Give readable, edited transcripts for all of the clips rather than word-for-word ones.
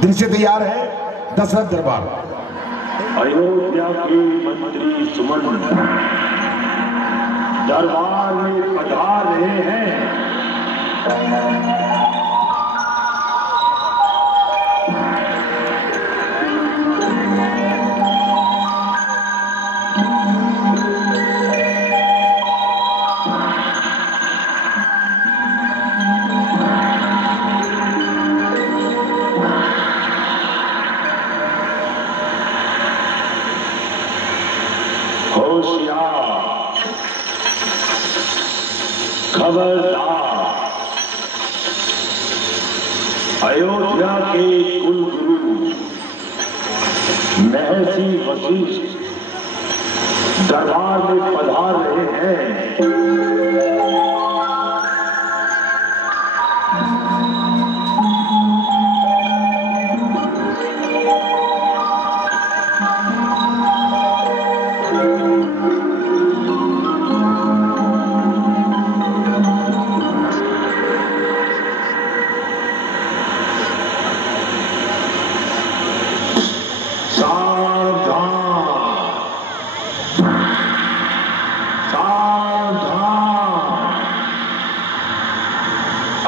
दिल से तैयार है दशरथ दरबार। अयोध्या के मंत्री सुमन दरबार में पधार रहे हैं। खबरदार, अयोध्या के कुलगुरु महर्षि वशिष्ठ दरबार में पधार रहे हैं।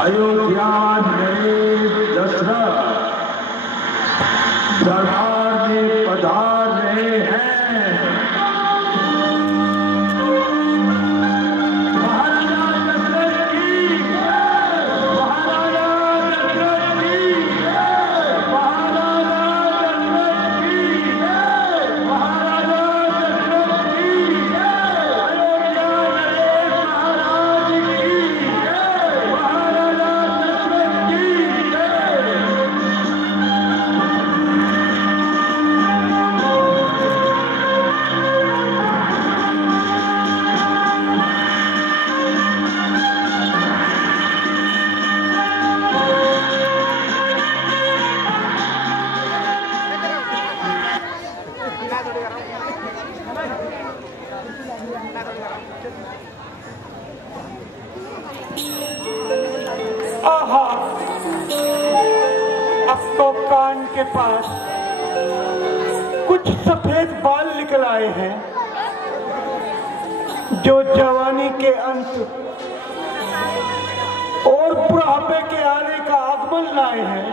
अयोध्या नरेश दशरथ दरबार में पधार रहे हैं। महाराजा दशरथ की, महाराजा दशरथ की, महाराजा दशरथ की, महाराजा दशरथ की, अयोध्या नरेश महाराज की, महाराजा दशरथ की। आहा, अब तो कान के पास कुछ सफेद बाल निकल आए हैं जो जवानी के अंत और बुढ़ापे के आने का आगमन लाए हैं।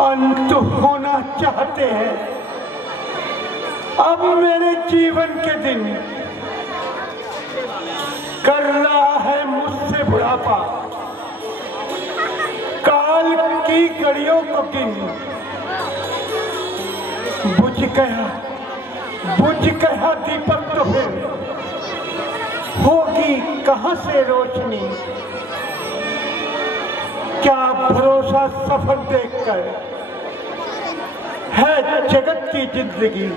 अंत होना चाहते हैं अब मेरे जीवन के दिन। कर रहा है मुझसे बुढ़ापा, काल की घड़ियों को गिन। बुझ गया दीपक तो फिर होगी कहां से रोशनी। क्या भरोसा सफर देखकर है जगत की जिंदगी।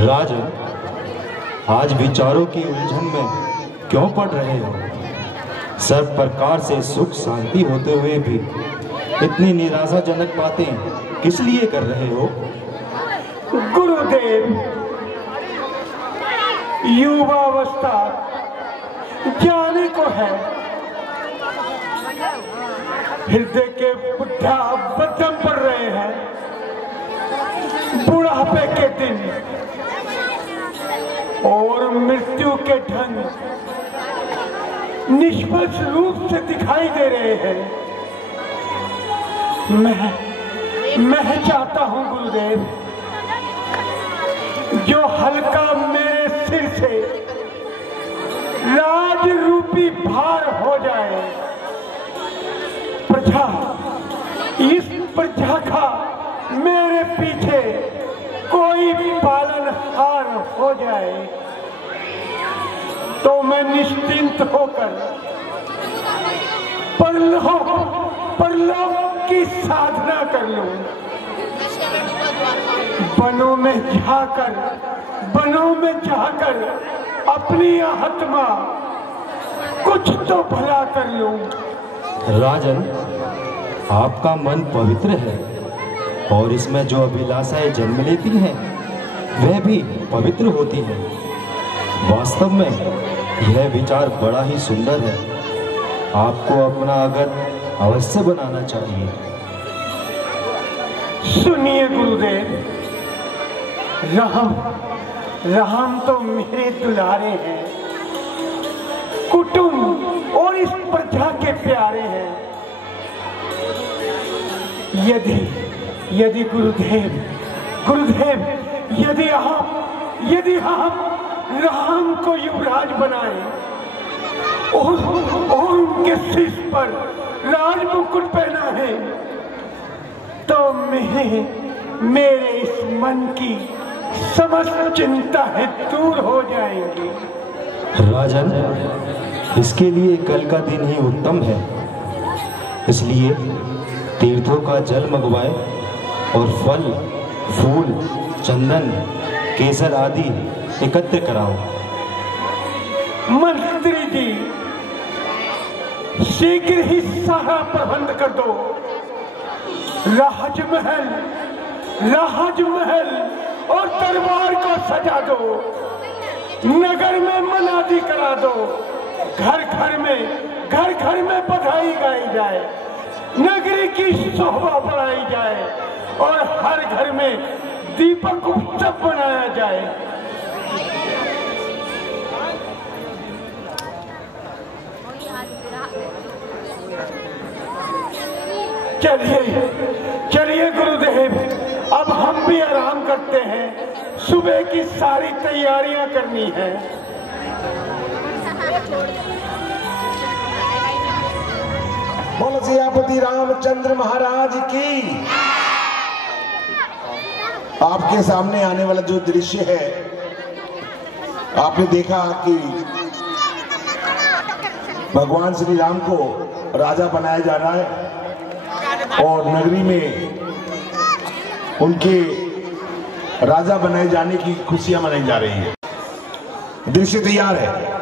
राजन, आज विचारों की उलझन में क्यों पड़ रहे हो? सब प्रकार से सुख शांति होते हुए भी इतनी निराशाजनक बातें किस लिए कर रहे हो? गुरुदेव, युवावस्था जाने को है। हृदय के बुढ़ा बदम पड़ रहे हैं। बुढ़ापे के दिन और मृत्यु के ढंग निष्पक्ष रूप से दिखाई दे रहे हैं। मैं चाहता हूं गुरुदेव, जो हल्का मेरे सिर से राज रूपी भार हो जाए। प्रजा, इस प्रजा का मेरे पीछे कोई पालनहार हो जाए तो मैं निश्चिंत होकर परलोक की साधना कर लूं। बनों में जाकर अपनी आत्मा कुछ तो भला कर लूं। राजन, आपका मन पवित्र है और इसमें जो अभिलाषाएं जन्म लेती हैं वह भी पवित्र होती हैं। वास्तव में यह विचार बड़ा ही सुंदर है। आपको अपना अगर अवश्य बनाना चाहिए। सुनिए गुरुदेव, राम तो मेरे दुलारे हैं, कुटुंब और इस प्रजा के प्यारे हैं। यदि गुरुदेव यदि आप राम को युवराज बनाए और उनके शीश पर राज मुकुट पहना है, तो मेरे इस मन की समस्त चिंता है दूर हो जाएंगी। राजन, इसके लिए कल का दिन ही उत्तम है, इसलिए तीर्थों का जल मंगवाए और फल, फूल, चंदन, केसर आदि एकत्र कराओ। मंत्री जी, शीघ्र ही सारा प्रबंध कर दो। राजमहल और दरबार को सजा दो, नगर में मनादी करा दो, घर घर में बधाई गाई जाए, नगरी की शोभा बढ़ाई जाए और हर घर में दीपक उत्सव मनाया जाए। चलिए गुरुदेव, अब हम भी आराम करते हैं, सुबह की सारी तैयारियां करनी है। बोलो सियापति रामचंद्र महाराज की। आपके सामने आने वाला जो दृश्य है, आपने देखा कि भगवान श्री राम को राजा बनाया जा रहा है और नगरी में उनके राजा बनाए जाने की खुशियां मनाई जा रही है। दृश्य तैयार है।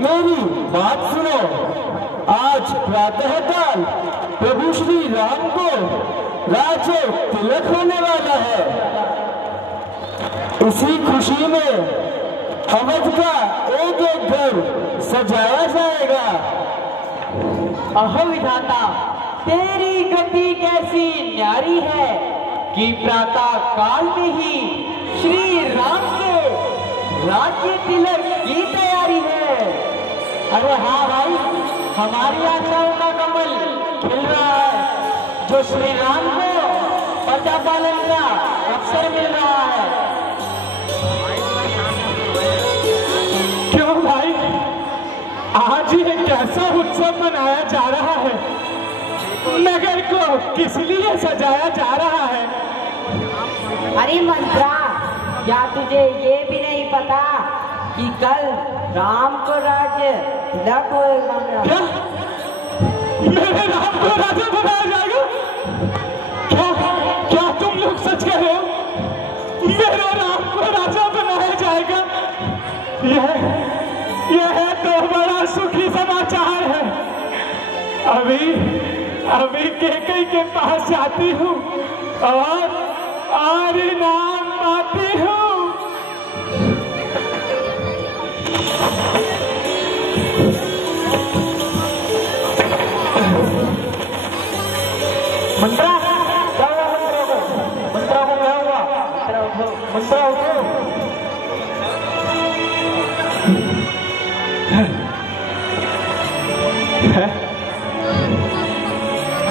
मेरी बात सुनो। आज प्रातःकाल प्रभु श्री राम को राज्य तिलक होने वाला है। इसी खुशी में अवध का एक एक घर सजाया जाएगा। अहो विधाता, तेरी गति कैसी न्यारी है कि प्रातः काल में ही श्री राम के राज्य तिलक की तैयारी है। अरे हाँ भाई, हमारी आशाओं का कमल खिल रहा है, जो श्री राम को प्रजा पालन का अवसर मिल रहा है। क्यों आज ये कैसा उत्सव मनाया जा रहा है? नगर को किस लिए सजाया जा रहा है? अरे मंत्रा, क्या तुझे ये भी नहीं पता कि कल राम को राज्य तिलक होगा? क्या मेरे राम को राजा बनाया जाएगा? क्या तुम लोग सच कह रहे हो? मेरे राम को राजा बनाया जाएगा? यह तो बड़ा सुखी समाचार है। अभी कैकेयी के पास जाती हूँ और इनाम पाती हूँ। मंत्रा क्या हुआ? मंत्रा को क्या हुआ? मंत्रा उठो।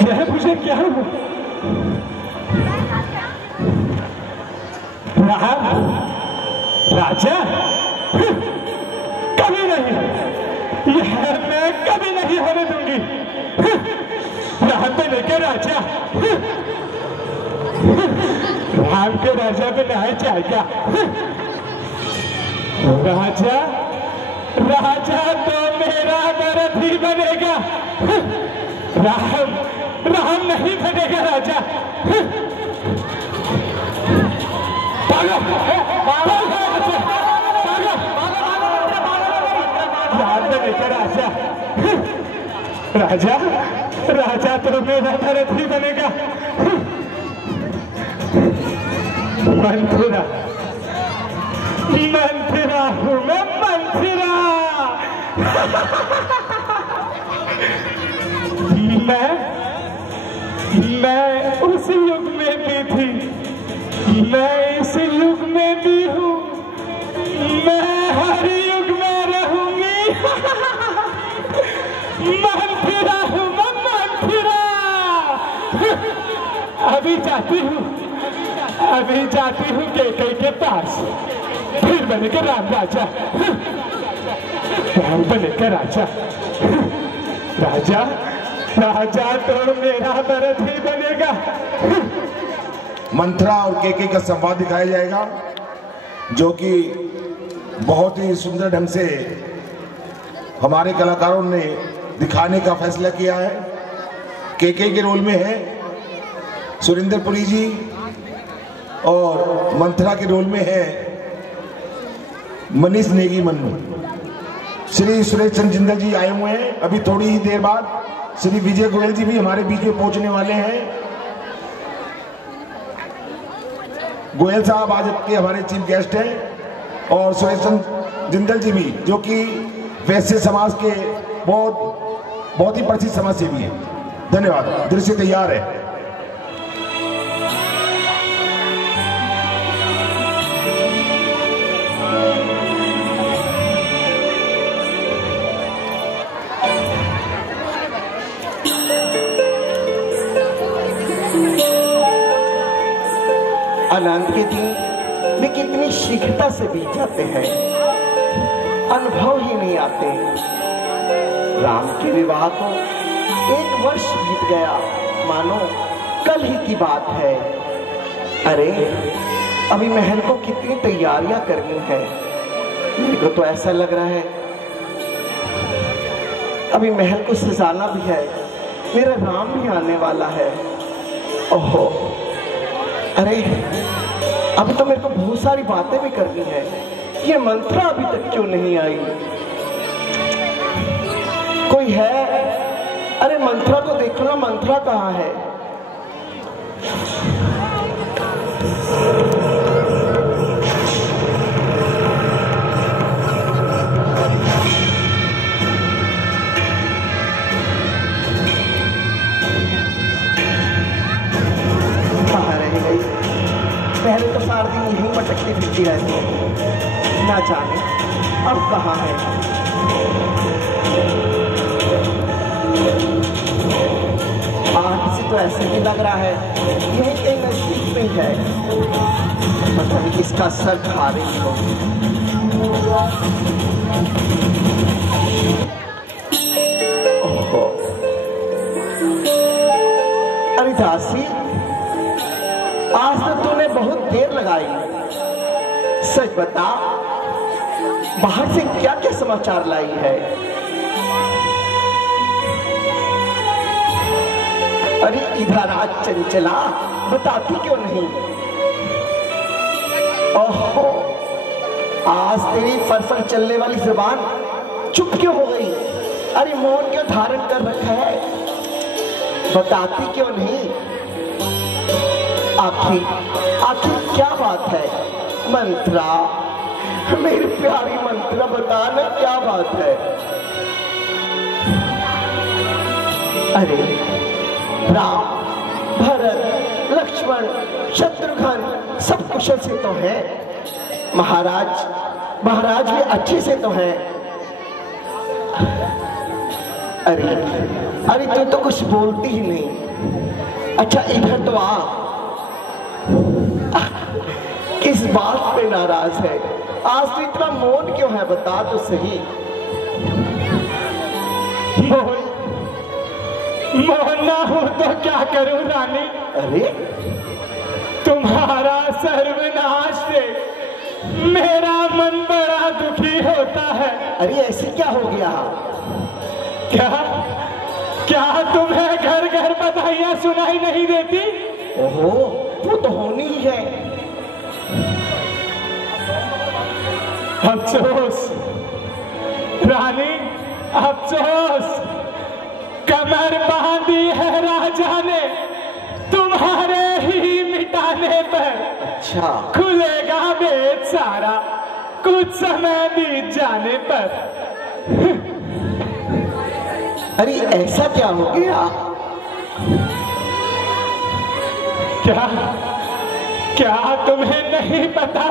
यह मुझे क्या हुआ? राजा कभी नहीं, यह मैं कभी नहीं होने दूंगी। राम पे लेकर राजा, राम के राजा बनाया जाएगा। राजा तो मेरा भरत ही बनेगा। राम नहीं बनेगा राजा। राजा तो मेरा भरत ही बनेगा। मंथरा हूँ मैं, मंथरा। मैं उस युग में भी थी, मैं इस युग में भी हूँ, मैं हर युग में रहूंगी। मंथरा हूँ मैं, मंथरा। अभी जाती हूँ कैकेयी के पास, फिर बनेगा राम राजा। राम बनेगा राजा। राजा तो मेरा भरत ही बनेगा। मंथरा और कैकेयी का संवाद दिखाया जाएगा, जो कि बहुत ही सुंदर ढंग से हमारे कलाकारों ने दिखाने का फैसला किया है। कैकेयी के रोल में है सुरेंद्र पुरी जी और मंथरा के रोल में है मनीष नेगी मन्नू। श्री सुरेश चंद्र जिंदल जी आए हुए हैं। अभी थोड़ी ही देर बाद श्री विजय गोयल जी भी हमारे बीच में पहुंचने वाले हैं। गोयल साहब आज के हमारे चीफ गेस्ट हैं और सुरेश चंद्र जिंदल जी भी, जो कि वैश्य समाज के बहुत ही प्रसिद्ध समाजसेवी हैं। धन्यवाद। दृश्य तैयार है। अनंत के दिन वे कितनी शीघ्रता से बीत जाते हैं, अनुभव ही नहीं आते। राम के विवाह को 1 वर्ष बीत गया, मानो कल ही की बात है। अरे अभी महल को कितनी तैयारियां करनी है। मेरे को तो ऐसा लग रहा है अभी महल को सजाना भी है, मेरा राम भी आने वाला है। ओहो, अरे अभी तो मेरे को बहुत सारी बातें भी करनी है। ये मंथरा अभी तक क्यों नहीं आई? कोई है? अरे मंथरा को देखो ना, मंथरा कहाँ है? पहले तो सारा दिन यहीं भटकती फिरती रहती है, ना जाने अब कहाँ है। आज से तो ऐसे भी लग रहा है यही कहीं नजदीक में है, पता नहीं किसका सर खा रही हो। दासी, आज तो तूने बहुत देर लगाई। सच बता, बाहर से क्या क्या समाचार लाई है? अरे इधर आज चंचला, बताती क्यों नहीं? ओहो, आज तेरी फरफर चलने वाली जुबान चुप क्यों हो गई? अरे मौन क्यों धारण कर रखा है? बताती क्यों नहीं? आखिर क्या बात है? मंत्रा, मेरी प्यारी मंत्रा, बताना क्या बात है? अरे राम, भरत, लक्ष्मण, शत्रुघ्न सब कुशल से तो है। महाराज भी अच्छे से तो है। अरे तू तो कुछ बोलती ही नहीं। अच्छा इधर तो आ। किस बात पे नाराज है? आज तो इतना मौन क्यों है? बता तो सही। मौन ना हो तो क्या करूं रानी? अरे तुम्हारा सर्वनाश से मेरा मन बड़ा दुखी होता है। अरे ऐसे क्या हो गया? क्या तुम्हें घर घर बधाइयां सुनाई नहीं देती? ओहो, वो तो होनी ही है। अफसोस रानी, अफसोस, कमर बांधी है राजा ने तुम्हारे ही मिटाने पर। अच्छा, खुलेगा भेद सारा कुछ समय बीत जाने पर। अरे ऐसा क्या हो गया? क्या तुम्हें नहीं पता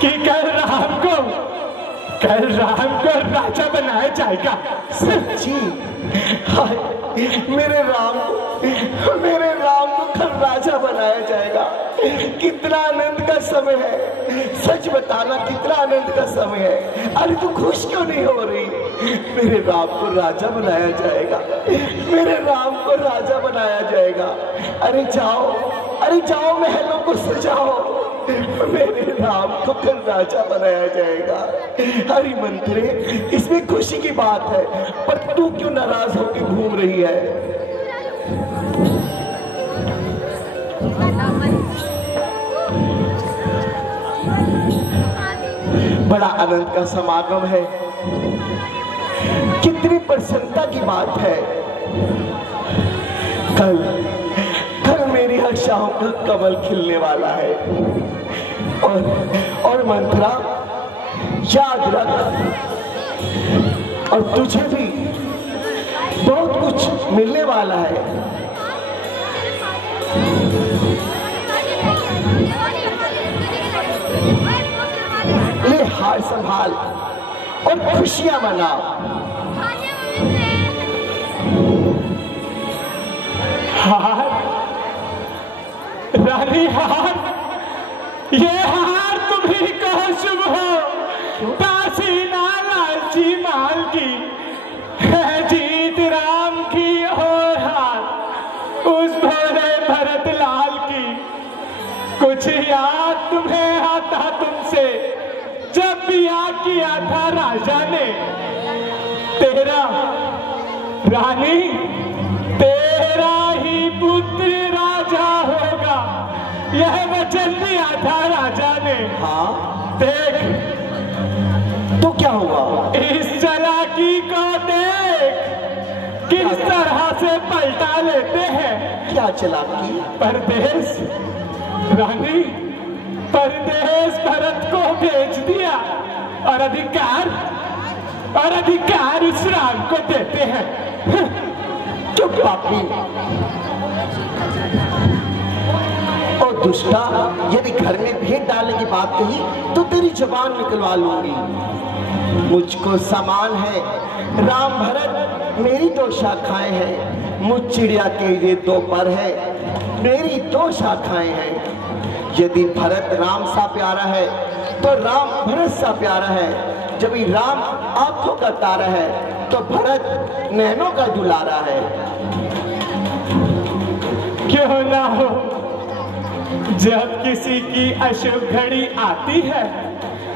कि कल राम को राजा बनाया जाएगा? सच्ची? हाय, मेरे राम को कल राजा बनाया जाएगा। कितना आनंद का समय है। सच बताना, कितना आनंद का समय है। अरे तू खुश क्यों नहीं हो रही? मेरे राम को राजा बनाया जाएगा, मेरे राम को राजा बनाया जाएगा। अरे जाओ महलों को सजाओ, मेरे राम को कल राजा बनाया जाएगा। हरि मंत्रे, इसमें खुशी की बात है, पर तू क्यों नाराज होकर घूम रही है? बड़ा आनंद का समागम है, कितनी प्रसन्नता की बात है। कल मेरी आशाओं का कमल खिलने वाला है। और मंत्रा, याद रख, और तुझे भी बहुत कुछ मिलने वाला है। ले हार संभाल और खुशियां मना। हार रानी, हार, ये हार तुम्ही कहो शुभ हो। दासी ना लालची माल की है जीत राम की, और हार उस भोले भरत लाल की। कुछ याद तुम्हें आता तुमसे जब ब्याह किया था राजा ने तेरा? रानी, तेरा ही पुत्र राजा होगा, यह वचन दिया था राजा ने। हाँ, देख तो क्या हुआ? इस चालाकी को देख, किस तरह से पलटा लेते हैं। क्या चालाकी? परदेश रानी, परदेश भरत को बेच दिया और अधिकार उस राम को देते हैं। चुप पापी और दुष्टा, यदि घर में भेंट डालने की बात कही तो तेरी जुबान निकलवा लूंगी। मुझको समान है, राम भरत मेरी दो शाखाएं हैं। मुझ चिड़िया के ये दो पर है, मेरी दो शाखाएं हैं। यदि भरत राम सा प्यारा है तो राम भरत सा प्यारा है। जब राम आंखों का तारा है तो भरत नैनों का दुलारा है। क्यों ना हो, जब किसी की अशुभ घड़ी आती है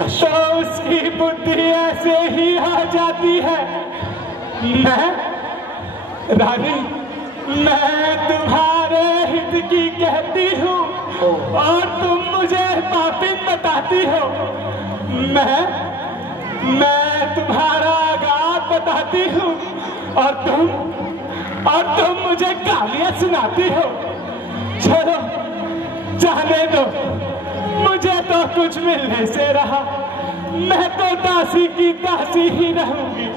तो उसकी बुद्धि ऐसे ही आ जाती है। मैं रानी, मैं तुम्हारे हित की कहती हूँ और तुम मुझे पापित बताती हो। मैं तुम्हारा आघात बताती हूँ और तुम मुझे गालियां सुनाती हो। चलो जाने दो, मुझे तो कुछ मिलने से रहा, मैं तो दासी की दासी ही रहूंगी।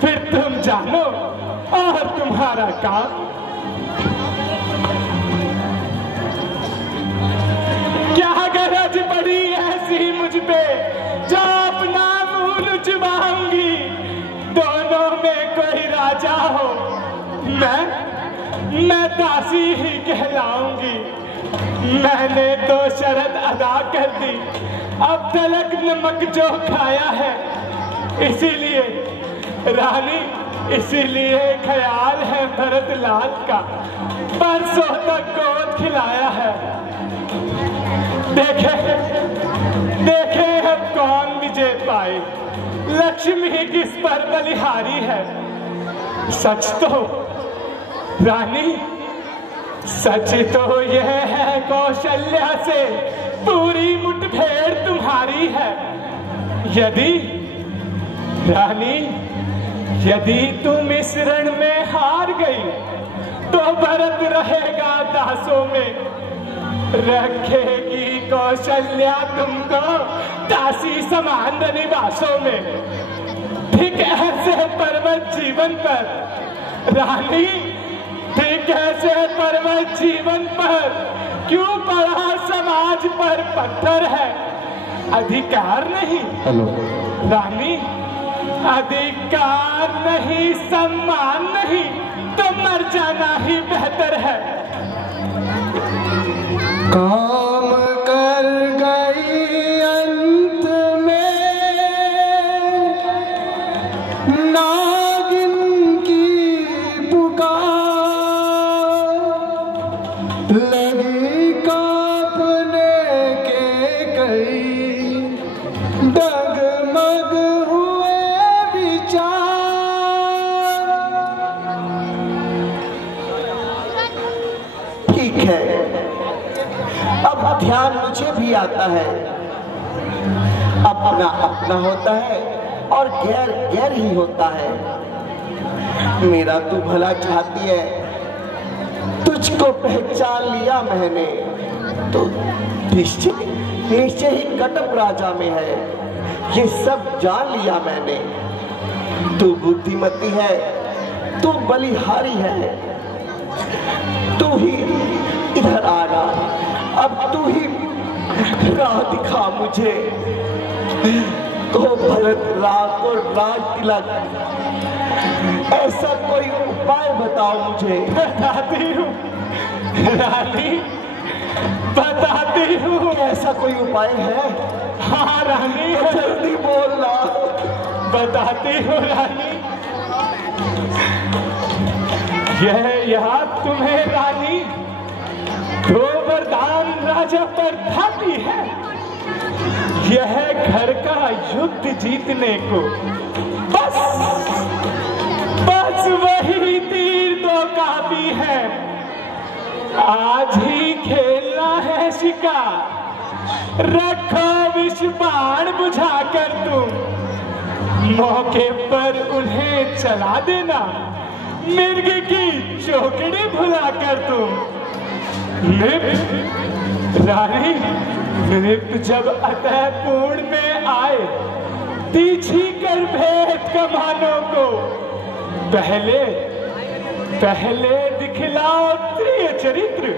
फिर तुम जानो और तुम्हारा काम। क्या गरज पड़ी ऐसी मुझ पे जो अपना मुंह लुचवाऊंगी? दोनों में कोई राजा हो, मैं दासी ही कहलाऊंगी। मैंने तो शर्त अदा कर दी, अब तलक नमक जो खाया है। इसीलिए रानी, इसीलिए ख्याल है भरत लाल का, परसों तक गोद खिलाया है। देखे अब कौन विजय पाए, लक्ष्मी किस पर बलिहारी है। सच तो रानी, सच तो यह है कौशल्या से पूरी मुठभेड़ तुम्हारी है। यदि रानी, यदि तुम इस रण में हार गई तो भरत रहेगा दासों में, रखेगी कौशल्या तुमको दासी समान निवासों में। ठीक ऐसे पर्वत जीवन पर रानी, ठीक ऐसे पर्वत जीवन पर क्यों पड़ा समाज पर पत्थर है? अधिकार नहीं रानी, अधिकार नहीं, सम्मान नहीं, तो मर जाना ही बेहतर है। काम कर गई अंत में नागिन की पुकार, लगी कांपने के कई डगमग हुए विचार। ठीक है, अब ध्यान मुझे भी आता है। अपना अपना होता है और गैर गैर ही होता है। मेरा तू भला चाहती है, तुझको पहचान लिया मैंने तो निश्चय ही कटक राजा में है, ये सब जान लिया मैंने। तू बुद्धिमती है, तू बलिहारी है, तू ही इधर आना, अब तू ही राह दिखा मुझे। तो भरत राज को राज तिलक, ऐसा कोई उपाय बताओ मुझे। बताती हूँ रानी, बताती हूँ। ऐसा कोई उपाय है? हाँ रानी, जल्दी बोलना। बताती हूँ रानी। यह याद तुम्हें रानी दो वरदान राजा पर भाती है। यह घर का युद्ध जीतने को बस वही तीर दो काफी है। आज ही खेलना है शिकार, रखो विष बाण बुझाकर तुम, मौके पर उन्हें चला देना, मिर्ग की चौकड़ी भुलाकर तुम। रानी, नृत्य जब अतः पूर्ण में आए, तीछी कर भेद कमानों को, पहले दिखलाओ प्रिय चरित्र,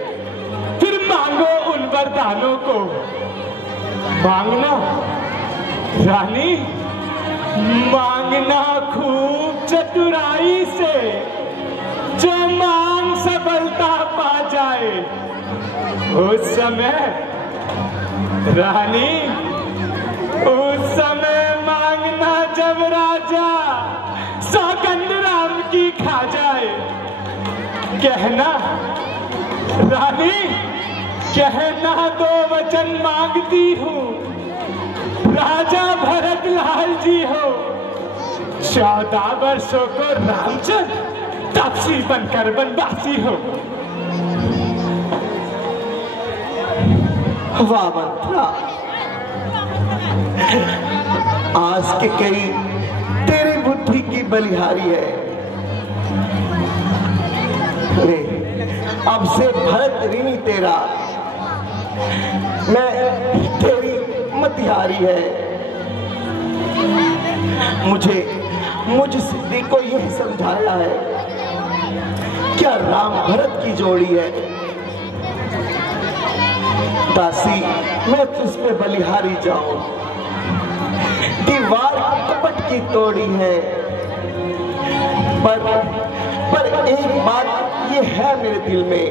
फिर मांगो उन वरदानों को। मांगना रानी, मांगना खूब चतुराई से, जो मांग सफलता पा जाए। उस समय रानी, उस समय मांगना जब राजा सौगंध राम की खा जाए। कहना रानी, कहना दो वचन मांगती हूँ। राजा भरत लाल जी हो, 14 वर्षों को रामचंद्र तपसी बनकर बनवासी हो। वाह मंत्रा, आज के कई तेरी बुद्धि की बलिहारी है। ले, अब से भरत ऋणी तेरा, मैं तेरी मतिहारी है। मुझ सिद्धि को यही समझाया है, क्या राम भरत की जोड़ी है। दासी, मैं तुझ पे बलिहारी जाऊं, दीवार कपट की तोड़ी है, पर एक बात ये है मेरे दिल में।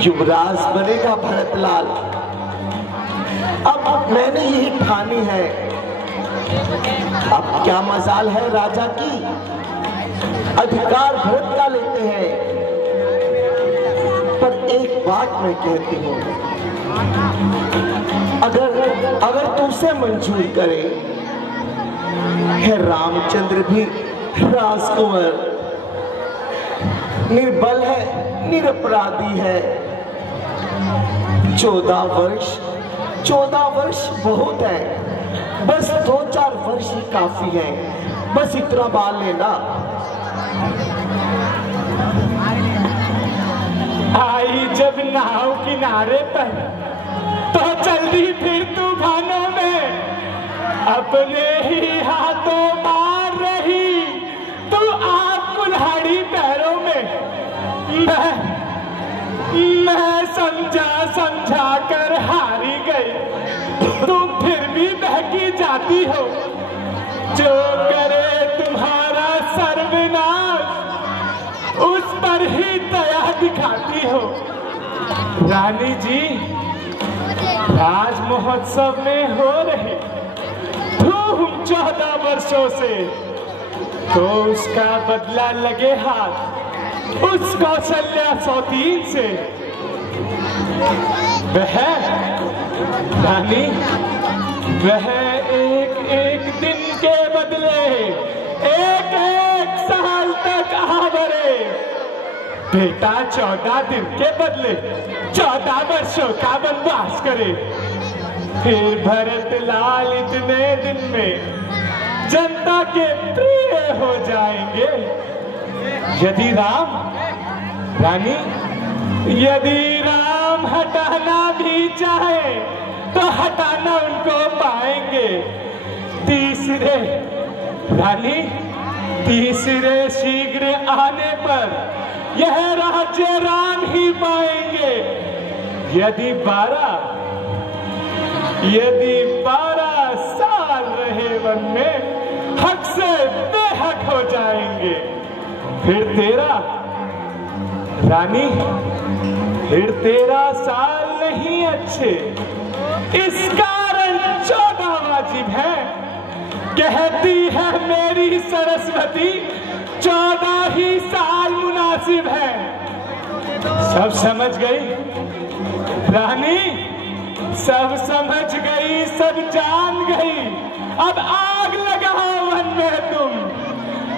युवराज बनेगा भरतलाल, अब मैंने यही ठानी है। अब क्या मजाल है राजा की, अधिकार भरत का लेते हैं। पर एक बात मैं कहती हूँ, अगर तू उसे मंजूर करे, है रामचंद्र भी राजकुंवर, निर्बल है, निरपराधी है। 14 वर्ष बहुत है, बस 2-4 वर्ष ही काफी है, बस इतना बाल लेना। आई जब नाव किनारे पर, तो चल दी फिर तूफानों में, अपने ही हाथों मार रही तू आप कुल्हाड़ी पैरों में। मैं समझा कर हारी गई, तुम फिर भी बहकी जाती हो। जो करे तुम्हारा सर्वनाश, उस पर ही दया दिखाती हो। रानी जी, राज महोत्सव में हो रही धूम 14 वर्षों से, तो उसका बदला लगे हाथ उस कौशल्या सौतीन से। वह रानी, वह एक दिन के बदले एक साल तक आवरे। बेटा 14 दिन के बदले 14 वर्षों का वनवास करे। फिर भरत लाल इतने दिन में जनता के प्रिय हो जाएंगे। यदि रानी, यदि राम हटाना भी चाहे तो हटाना उनको पाएंगे। तीसरे शीघ्र आने पर यह राज्य राम ही पाएंगे। यदि 12 साल रहे वन में, हक से बेहक हो जाएंगे। फिर तेरा साल नहीं अच्छे, इस कारण 14 वाजिब है। कहती है मेरी सरस्वती, 14 ही साल मुनासिब है। सब समझ गई रानी, सब समझ गई, सब जान गई। अब आग लगाओ वन में तुम।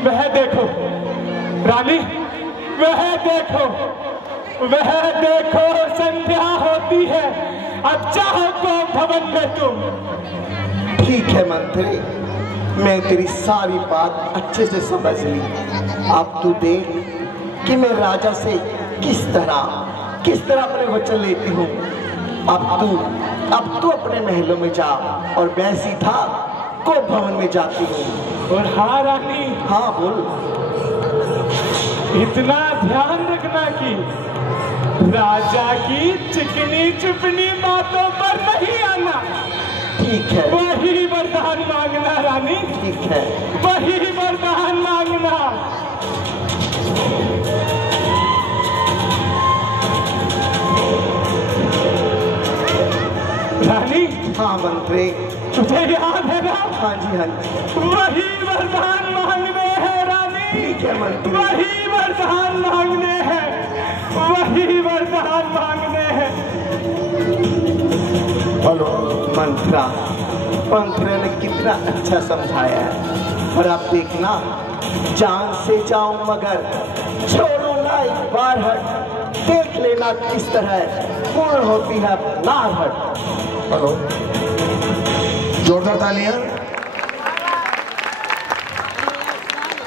वह देखो रानी, वह देखो संध्या होती है। अब चाहो तो भवन में तुम। ठीक है मंत्री, मैं तेरी सारी बात अच्छे से समझ ली। अब तू देख कि मैं राजा से किस तरह अपने वचन लेती हूँ। अब तू अपने महलों में जा और मैं सीधा को भवन में जाती हूँ। और हाँ रानी, हाँ बोल। इतना ध्यान रखना कि राजा की चिकनी चुपनी बातों पर नहीं आना। ठीक है। वही वरदान मांगना रानी। ठीक है। वही वरदान मांगना। रानी। हाँ मंत्री। तुझे याद है ना, हाँ जी हाँ जी। वही वरदान मांगने हैं रानी, ठीक है मंत्री। वही वरदान मांगने हैं, वही वरदान मांगने हैं। हेलो मंत्रा, मंत्रा ने कितना अच्छा समझाया है। और आप देखना, जान से जाऊं मगर छोड़ो ना एक बार हट, देख लेना किस तरह पूर्ण होती है नारहट। हेलो, जोरदार तालियां।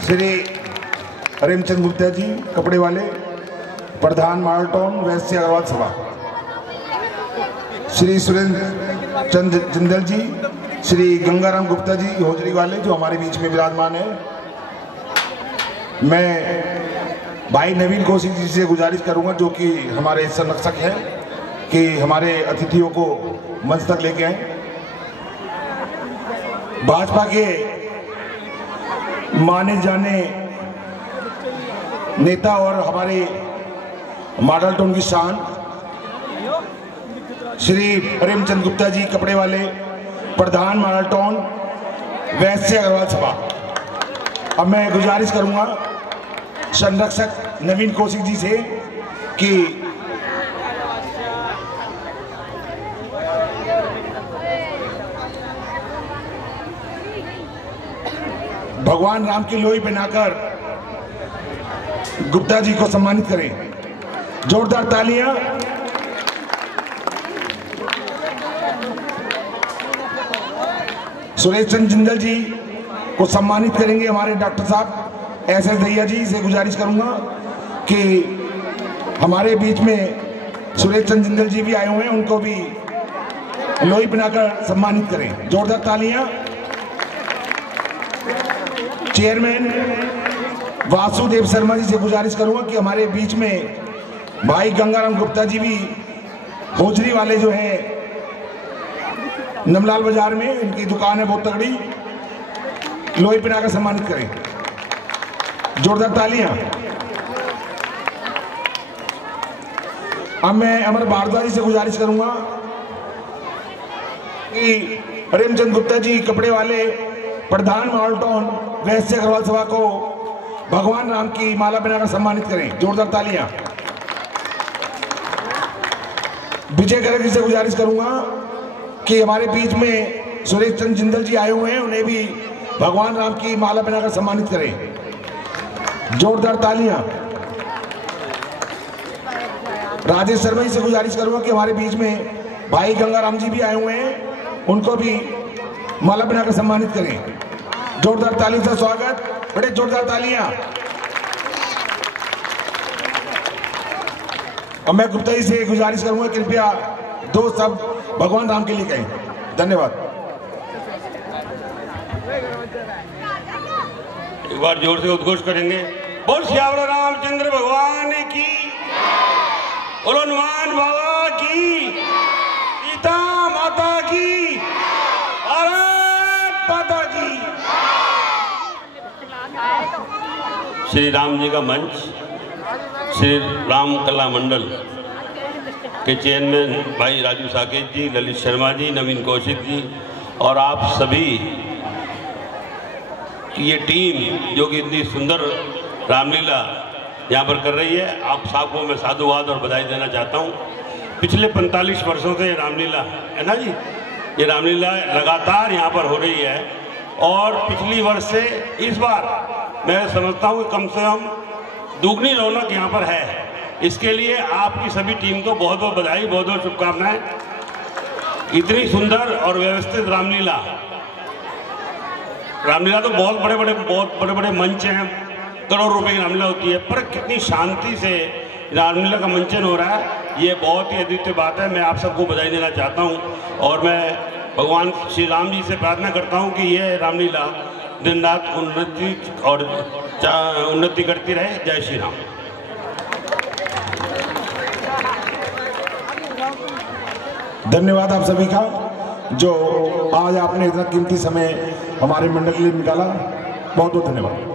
श्री प्रेमचंद गुप्ता जी कपड़े वाले, प्रधान मॉडल टाउन वैश्य अग्रवाल सभा। श्री सुरेंद्र चंद जिंदल जी, श्री गंगाराम गुप्ता जी होजरी वाले जो हमारे बीच में विराजमान है। मैं भाई नवीन कौशिक जी से गुजारिश करूंगा, जो कि हमारे संरक्षक हैं, कि हमारे अतिथियों को मंच तक लेके आए। भाजपा के माने जाने नेता और हमारे मॉडल टाउन की शान श्री प्रेमचंद गुप्ता जी कपड़े वाले, प्रधान मॉडल टाउन वैश्य अग्रवाल सभा। अब मैं गुजारिश करूंगा संरक्षक नवीन कौशिक जी से कि भगवान राम की लोई बनाकर गुप्ता जी को सम्मानित करें। जोरदार तालियां। सुरेश चंद जिंदल जी को सम्मानित करेंगे हमारे डॉक्टर साहब एस.एस. दहिया जी से गुजारिश करूंगा कि हमारे बीच में सुरेश चंद जिंदल जी भी आए हुए हैं, उनको भी लोई बनाकर सम्मानित करें। जोरदार तालियां। चेयरमैन वासुदेव शर्मा जी से गुजारिश करूंगा कि हमारे बीच में भाई गंगाराम गुप्ता जी भी होजरी वाले जो है नमलाल बाजार में, इनकी दुकान है बहुत तगड़ी, लोई पहनाकर सम्मानित करें। जोरदार तालियां। अब मैं अमर भारद्वाज से गुजारिश करूंगा कि प्रेमचंद गुप्ता जी कपड़े वाले, प्रधान मॉडल टाउन वैश्य अग्रवाल सभा को भगवान राम की माला पहनाकर सम्मानित करें। जोरदार तालियां। विजय गर्ग जी से गुजारिश करूंगा कि हमारे बीच में सुरेश चंद जिंदल जी आए हुए हैं, उन्हें भी भगवान राम की माला पहनाकर सम्मानित करें। जोरदार तालियां। राजेश शर्मा जी से गुजारिश करूंगा कि हमारे बीच में भाई गंगाराम जी भी आए हुए हैं, उनको भी माला पहनाकर सम्मानित करें। जोरदार ताली से स्वागत। बड़े जोरदार तालियां। और मैं गुप्ता जी से गुजारिश करूंगा कृपया दो शब्द भगवान राम के लिए कहें। धन्यवाद। एक बार जोर से उद्घोष करेंगे, बोल श्यावला रामचंद्र भगवान की, बोलो हनुमान बाबा की, सीता माता की, भारत माता की। श्री राम जी का मंच श्री राम कला मंडल के चेयरमैन भाई राजू साकेत जी, ललित शर्मा जी, नवीन कौशिक जी और आप सभी की ये टीम जो कि इतनी सुंदर रामलीला यहाँ पर कर रही है, आप सबको मैं साधुवाद और बधाई देना चाहता हूँ। पिछले 45 वर्षों से रामलीला है ना जी, ये रामलीला लगातार यहाँ पर हो रही है और पिछली वर्ष से इस बार मैं समझता हूँ कि कम से कम दुगनी रौनक यहाँ पर है। इसके लिए आपकी सभी टीम को बहुत बहुत बधाई, बहुत बहुत शुभकामनाएं। इतनी सुंदर और व्यवस्थित रामलीला तो बहुत बड़े बड़े मंच हैं, करोड़ रुपए की रामलीला होती है, पर कितनी शांति से रामलीला का मंचन हो रहा है, ये बहुत ही अद्वितीय बात है। मैं आप सबको बधाई देना चाहता हूँ और मैं भगवान श्री राम जी से प्रार्थना करता हूँ कि यह रामलीला दिन रात उन्नति करती रहे। जय श्री राम। धन्यवाद आप सभी का, जो आज आपने इतना कीमती समय हमारे मंडल के लिए निकाला। बहुत बहुत धन्यवाद।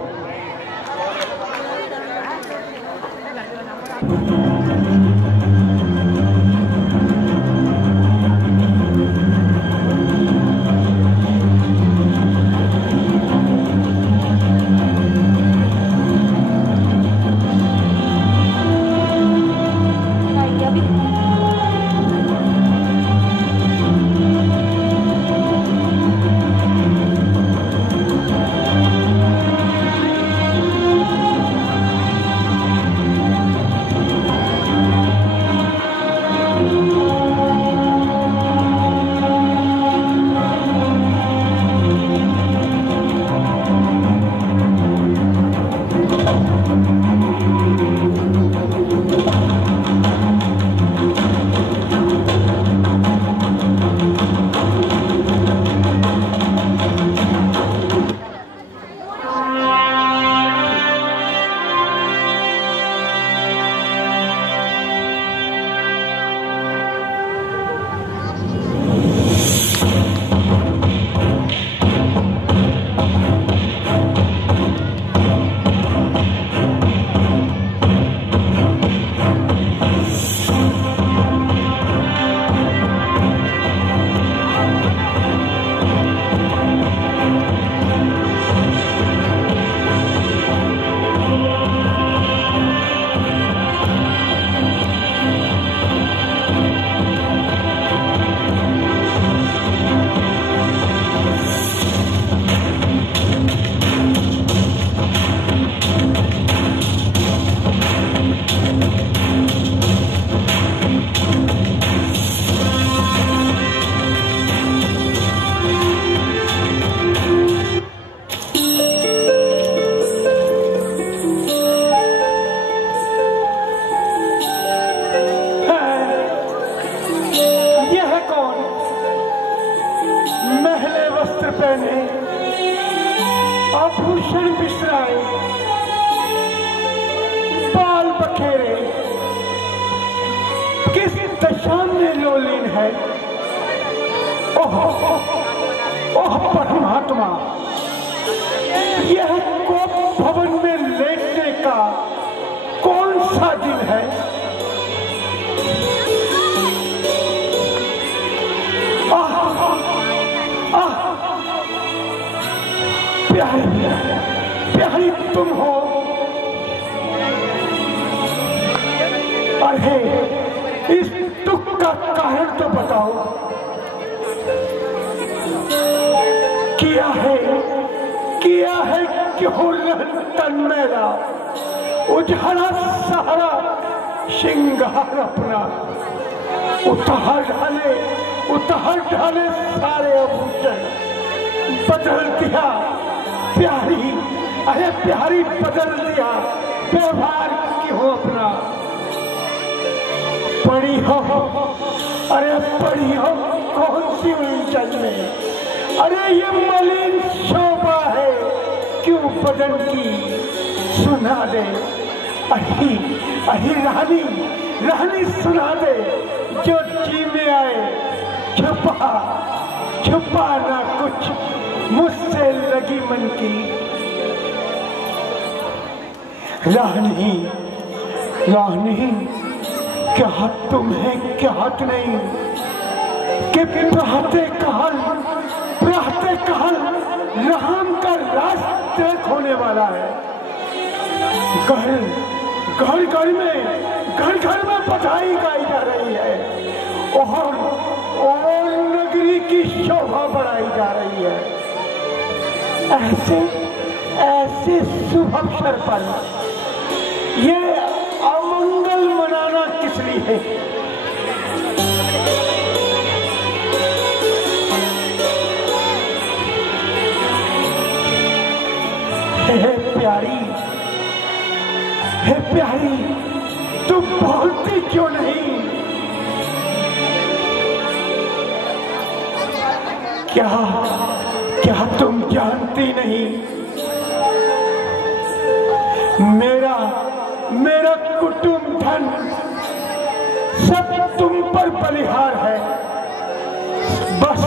आभूषण बिसराए, बाल बखेरे, किस दशा में लोलीन है। ओह ओह परमात्मा, यह कोप भवन में लेटने का कौन सा दिन है। प्यारी प्यारी तुम हो। अरे इस दुख का कारण तो बताओ। किया है क्यों तन मेरा उजाला सहारा श्रृंगार अपना, उतार ढाले सारे आभूषण, बदल दिया प्यारी, अरे प्यारी बदल दिया व्यवहार क्यों अपना। पड़ी हो, अरे पड़ी हो कौन सी उलझन में, अरे ये मलिन शोभा है क्यों बदन की, सुना दे अही अही रानी सुना दे, जो जी में आए छुपा ना कुछ मुझसे लगी मन की। रानी क्या तुम्हें क्या नहीं कि प्रहते कहल राम का रास्ते खोने वाला है। घर में बधाई गाई जा रही है और नगरी की शोभा बढ़ाई जा रही है। ऐसे शुभ अवसर पर ये अमंगल मनाना किस लिए है। हे प्यारी तुम बोलती क्यों नहीं। क्या तुम जानती नहीं, मेरा कुटुंब धन सब तुम पर बलिहार है। बस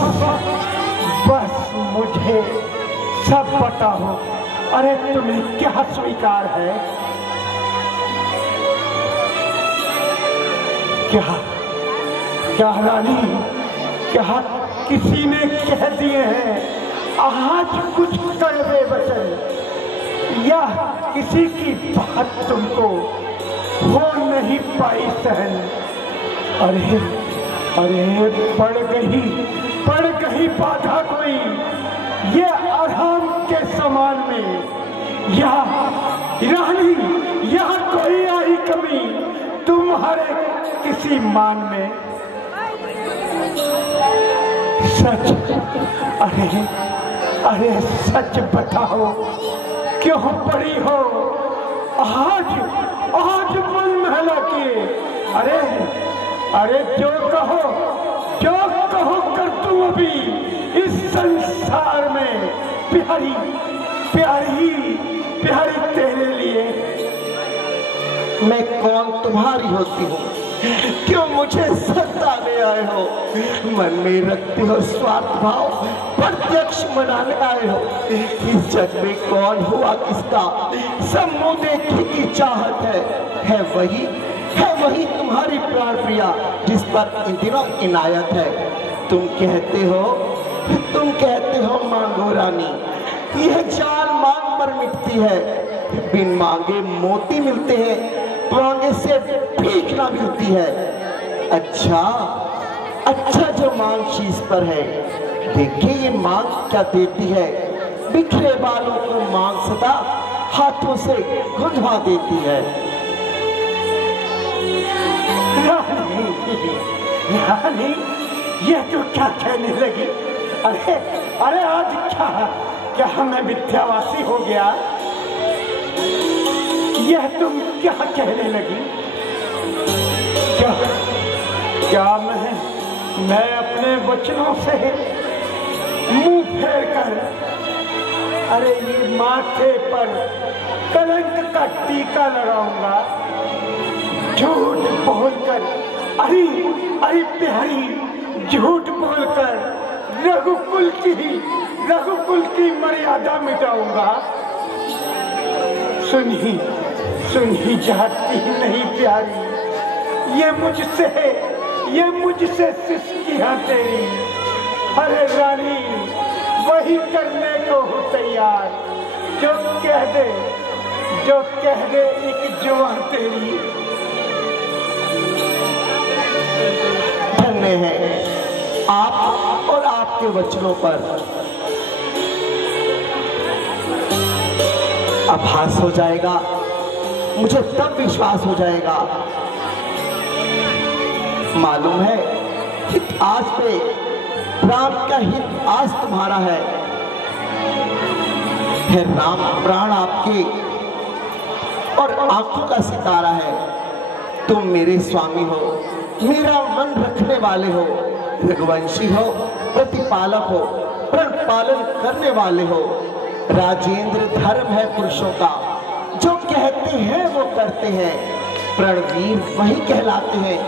मुझे सब बताओ, अरे तुम्हें क्या स्वीकार है। क्या रानी, क्या किसी ने कह दिए हैं आज कुछ कड़वे वचन, या किसी की बात तुमको हो नहीं पाई सहन। अरे पड़ गई बाधा कोई ये आराम के समान में, रानी यहाँ कोई आई कमी तुम्हारे किसी मान में। सच, अरे सच बताओ क्यों पड़ी हो आज मन महला किए। अरे जो कहो कर तुम अभी इस संसार में प्यारी तेरे लिए। मैं कौन तुम्हारी होती हूँ, क्यों मुझे सताने आए हो। मन में रखते हो स्वार्थ भाव, प्रत्यक्ष मनाने आए हो। इस जग में कौन हुआ किसका, सब मुंह देखने की चाहत है वही तुम्हारी प्राण प्रिया जिस पर इन दिनों इनायत है। तुम कहते हो मांगो रानी, यह जान मांग पर मिटती है। बिन मांगे मोती मिलते हैं, मांगे से भीख ना मिलती है। अच्छा जो मांग शीश पर है, देखिए ये मांग क्या देती है। बिखरे बालों को मांग सदा हाथों से गुंजवा देती है। रानी ये तो क्या कहने लगी। अरे आज क्या हमें विद्यावासी हो गया। यह तुम क्या कहने लगी। क्या मैं अपने वचनों से मुंह फेर कर अरे ये माथे पर कलंक का टीका लगाऊंगा। झूठ बोलकर, अरे अरे प्यारी, झूठ बोलकर रघुकुल की मर्यादा मिटाऊंगा। सुनी जाती नहीं प्यारी, ये मुझसे सिसकियां तेरी। अरे रानी, वही करने को हूँ तैयार जो कह दे एक जुबान तेरी। धन्य है आप और आपके वचनों पर आभास हो जाएगा, मुझे तब विश्वास हो जाएगा। मालूम है हित आज पे, राम का हित आज तुम्हारा है। राम प्राण आपके और आंखों का सितारा है। तुम मेरे स्वामी हो, मेरा मन रखने वाले हो, रघुवंशी हो, प्रतिपालक हो, प्रण पालन करने वाले हो। राजेंद्र धर्म है पुरुषों का, जो कहते हैं वो करते हैं। प्रणवीर वही कहलाते हैं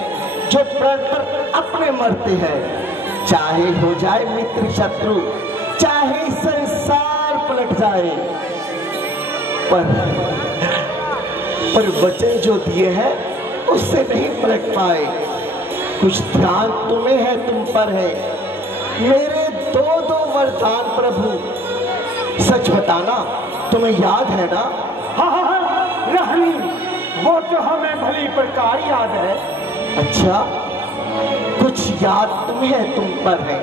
जो प्रण पर अपने मरते हैं। चाहे हो जाए मित्र शत्रु, चाहे संसार पलट जाए, पर वचन जो दिए हैं उससे नहीं पलट पाए। कुछ ध्यान तुम्हें है, तुम पर है। मेरे दो वरदान प्रभु, सच बताना तुम्हें याद है ना? हाँ, रानी, वो तो हमें भली प्रकार याद है। अच्छा, कुछ याद तुम्हें है, तुम पर है।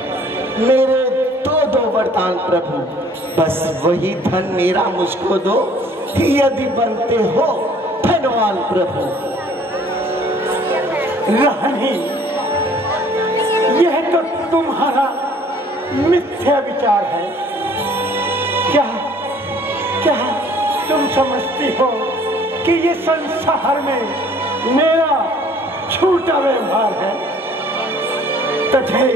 मेरे दो वरदान प्रभु, बस वही धन मेरा मुझको दो, यदि बनते हो धनवान प्रभु। रानी, यह तो तुम्हारा मिथ्या विचार है। क्या तुम समझती हो कि ये संसार में मेरा झूठा व्यवहार है? तझे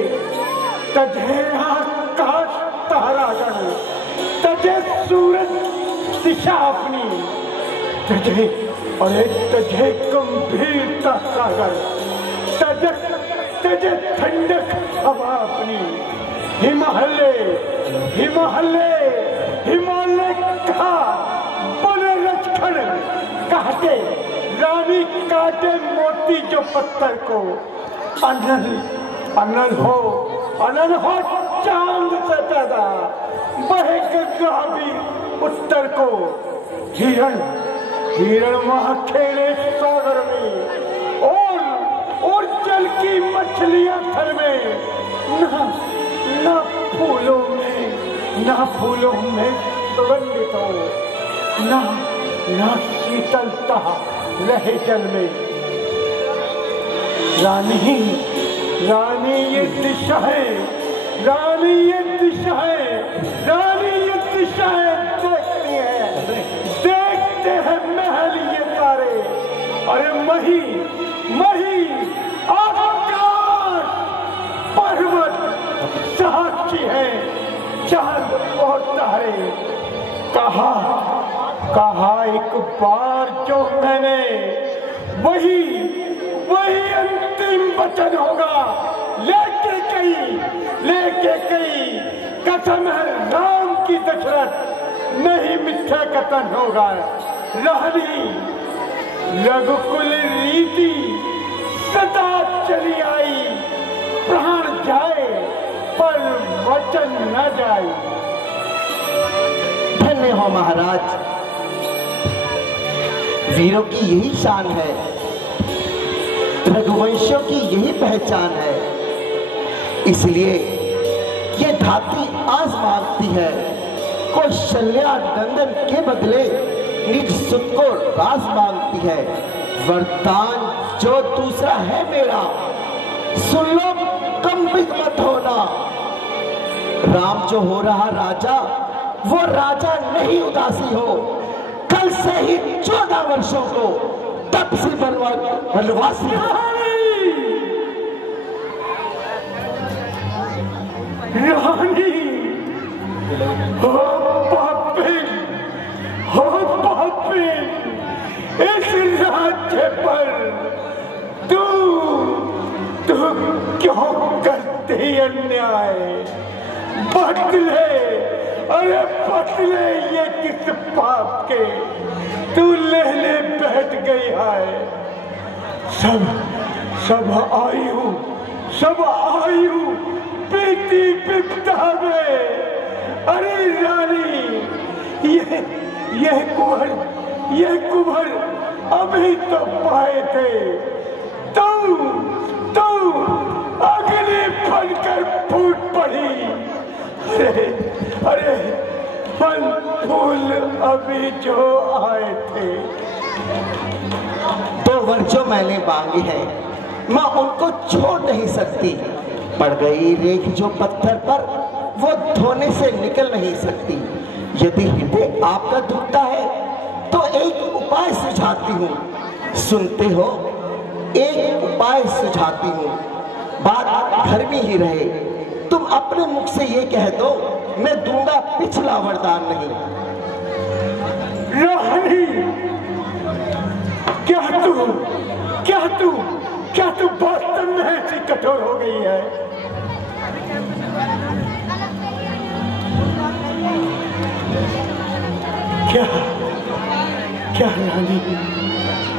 आकाश तारागण, तझे सूरज दिशा अपनी, तझे गंभीरता सागर, तझे ठंडक हवा अपनी। हिमालय का बड़े रचखड़ काटे, रानी काटे मोती जो पत्थर को। अनल हो चांद से ज्यादा, बहे गंगा भी उत्तर को। हिरण वहां खेले सागर में, और जल की मछलियां थल में। ना फूलों में सुगंधित हो, ना शीतलता रहे जल में। रानी ये दिशा है, देखते हैं महल ये तारे। अरे मही आकाश पर्वत साक्षी है, चांद और तारे। कहा एक बार जो मैंने, वही अंतिम वचन होगा। लेके कई कसम है राम की दशरथ, नहीं मिथ्या कथन होगा। रघुकुल रीति सदा चली आई, प्राण जाए पर वचन न जाए। धन्य हो महाराज, वीरों की यही शान है, रघुवंशियों की यही पहचान है। इसलिए ये धाती आज मांगती है, कौशल्या नंदन के बदले निज सुख को राज मांगती है। वरदान जो दूसरा है मेरा, सुन लो कंपित मत होना। राम जो हो रहा राजा, वो राजा नहीं उदासी हो। कल से ही 14 वर्षों को तपसी वनवासी रानी, ओ पापी, कंधे पर तू क्यों करते अन्याय? बदले, अरे बदले ये किस पाप के तू लेने बैठ गई है? सब आयु बीती बिपता में। अरे रानी, ये कुंवर अभी तो पाए थे। तू अगली बनकर फूट पड़ी। अरे फल फूल अभी जो आए थे। 2 वर्ष जो मैंने मांगी है, मैं उनको छोड़ नहीं सकती। पड़ गई रेख जो पत्थर पर, वो धोने से निकल नहीं सकती। यदि हृदय आपका दुखता है तो एक उपाय सुझाती हूँ। सुनते हो? एक उपाय सुझाती हूँ, बात घर में ही रहे। तुम अपने मुख से ये कह दो, मैं दूंगा पिछला वरदान नहीं। रानी, क्या तू वास्तव में ऐसी कठोर हो गई है? क्या रानी,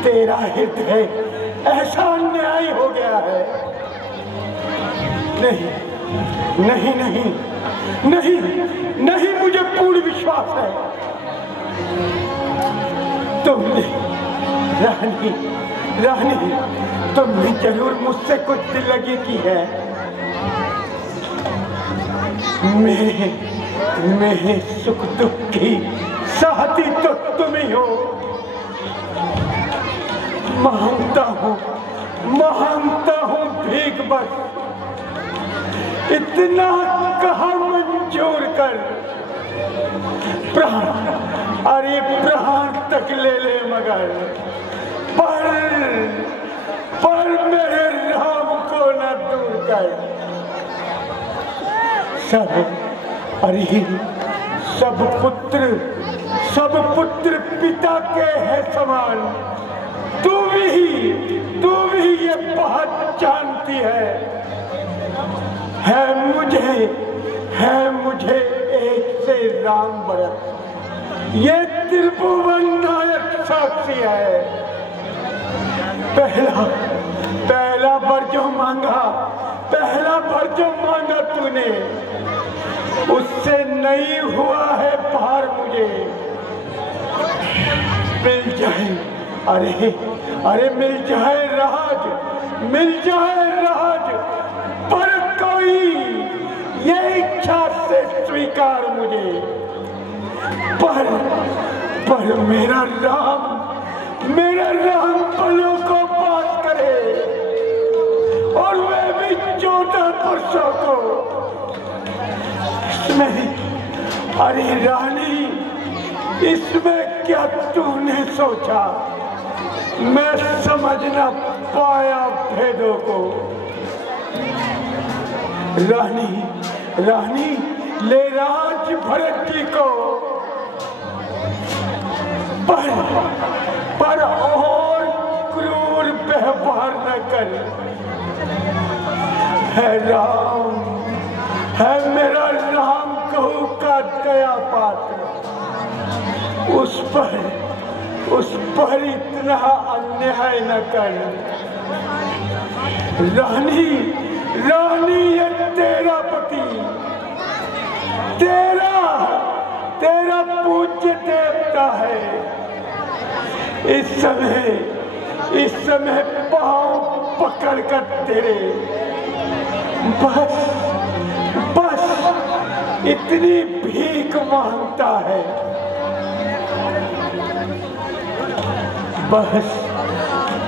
तेरा हृदय ऐसा अन्याय हो गया है? नहीं, मुझे पूर्ण विश्वास है तुमने रानी, तुमने जरूर मुझसे कुछ दिल्लगी की है। मेरे सुख दुख की साथी तो तुम ही हो। मांगता हूँ भीख बस, इतना कहा मंजूर कर। प्राण तक ले मगर पर मेरे राम को न दूर कर। सब पुत्र पिता के है समान। तू भी ये बात जानती है मुझे एक से राम भरत, ये त्रिभुवन नायक साक्षी है। पहला वर जो मांगा तूने, उससे नहीं हुआ है पार। मुझे मिल जाए, अरे मिल जाए राज, पर कोई ये इच्छा से स्वीकार मुझे। पर मेरा राम पलों को बात करे, और वे भी 14 पुरुषों को। अरे रानी, इसमें क्या तूने सोचा? मैं समझ न पाया भेदों को। रानी ले राज भरत जी को, पर और क्रूर व्यवहार न कर। है मेरा राम कहू का दया पात्र, उस पर इतना अन्याय न कर। रानी, ये तेरा पति, तेरा पूज्य देवता है। इस समय पांव पकड़कर तेरे बस इतनी भीख मांगता है। बस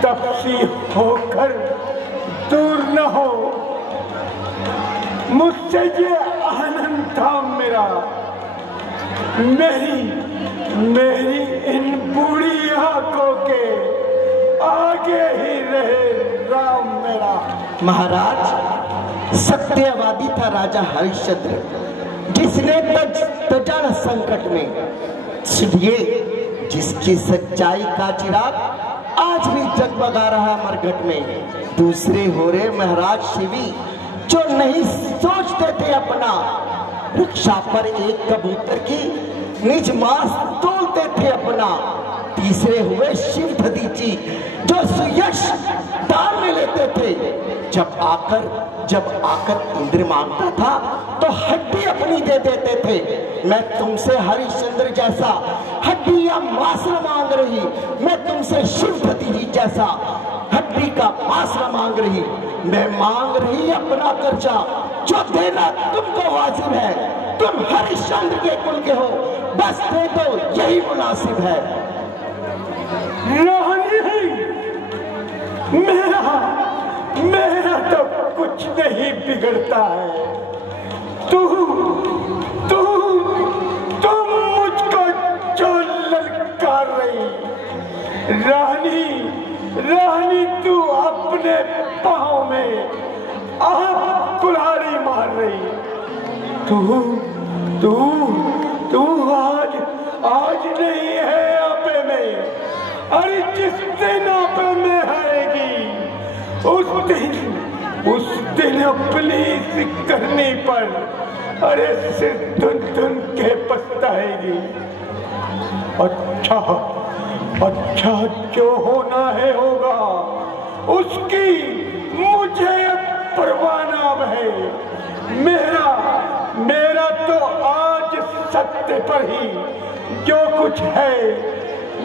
तपसी होकर दूर न हो। मुझसे ये आनंद था मेरा, मेरी इन बूढ़ी आंखों के आगे ही रहे राम मेरा। महाराज, सत्यवादी था राजा हरिश्चंद्र, जिसने तजा संकट में छिड़िए, जिसकी सच्चाई का चिराग आज भी जगमगा रहा है मरघट में। दूसरे हो रहे महाराज शिवी जो नहीं सोचते थे अपना, रक्षा पर एक कबूतर की निज मांस तोलते थे अपना। तीसरे हुए शिव दधीची जो सुयश दान में लेते थे। जब आकर इंद्र मांगता था तो हड्डी अपनी दे देते थे। मैं तुमसे हरिश्चंद्र जैसा हड्डी या मांस न मांग रही, मैं तुमसे शिव दधीची जैसा हड्डी का मांस न मांग रही। मैं मांग रही अपना कर्जा जो देना तुमको वाजिब है। तुम हरिश्चंद्र के कुल के हो, बस दे दो यही मुनासिब है। मेरा तो कुछ नहीं बिगड़ता है। तुम मुझको जो ललकार रही, रानी तू अपने पाँव में आप कुल्हाड़ी मार रही। तू आज नहीं है आपे में, अरे जिस दिन आपे में आएगी उस दिन अपनी करनी पर अरे सिर धुन के पछताएगी। अच्छा जो होना है होगा, उसकी मुझे परवाह ना है। मेरा तो आज सत्य पर ही जो कुछ है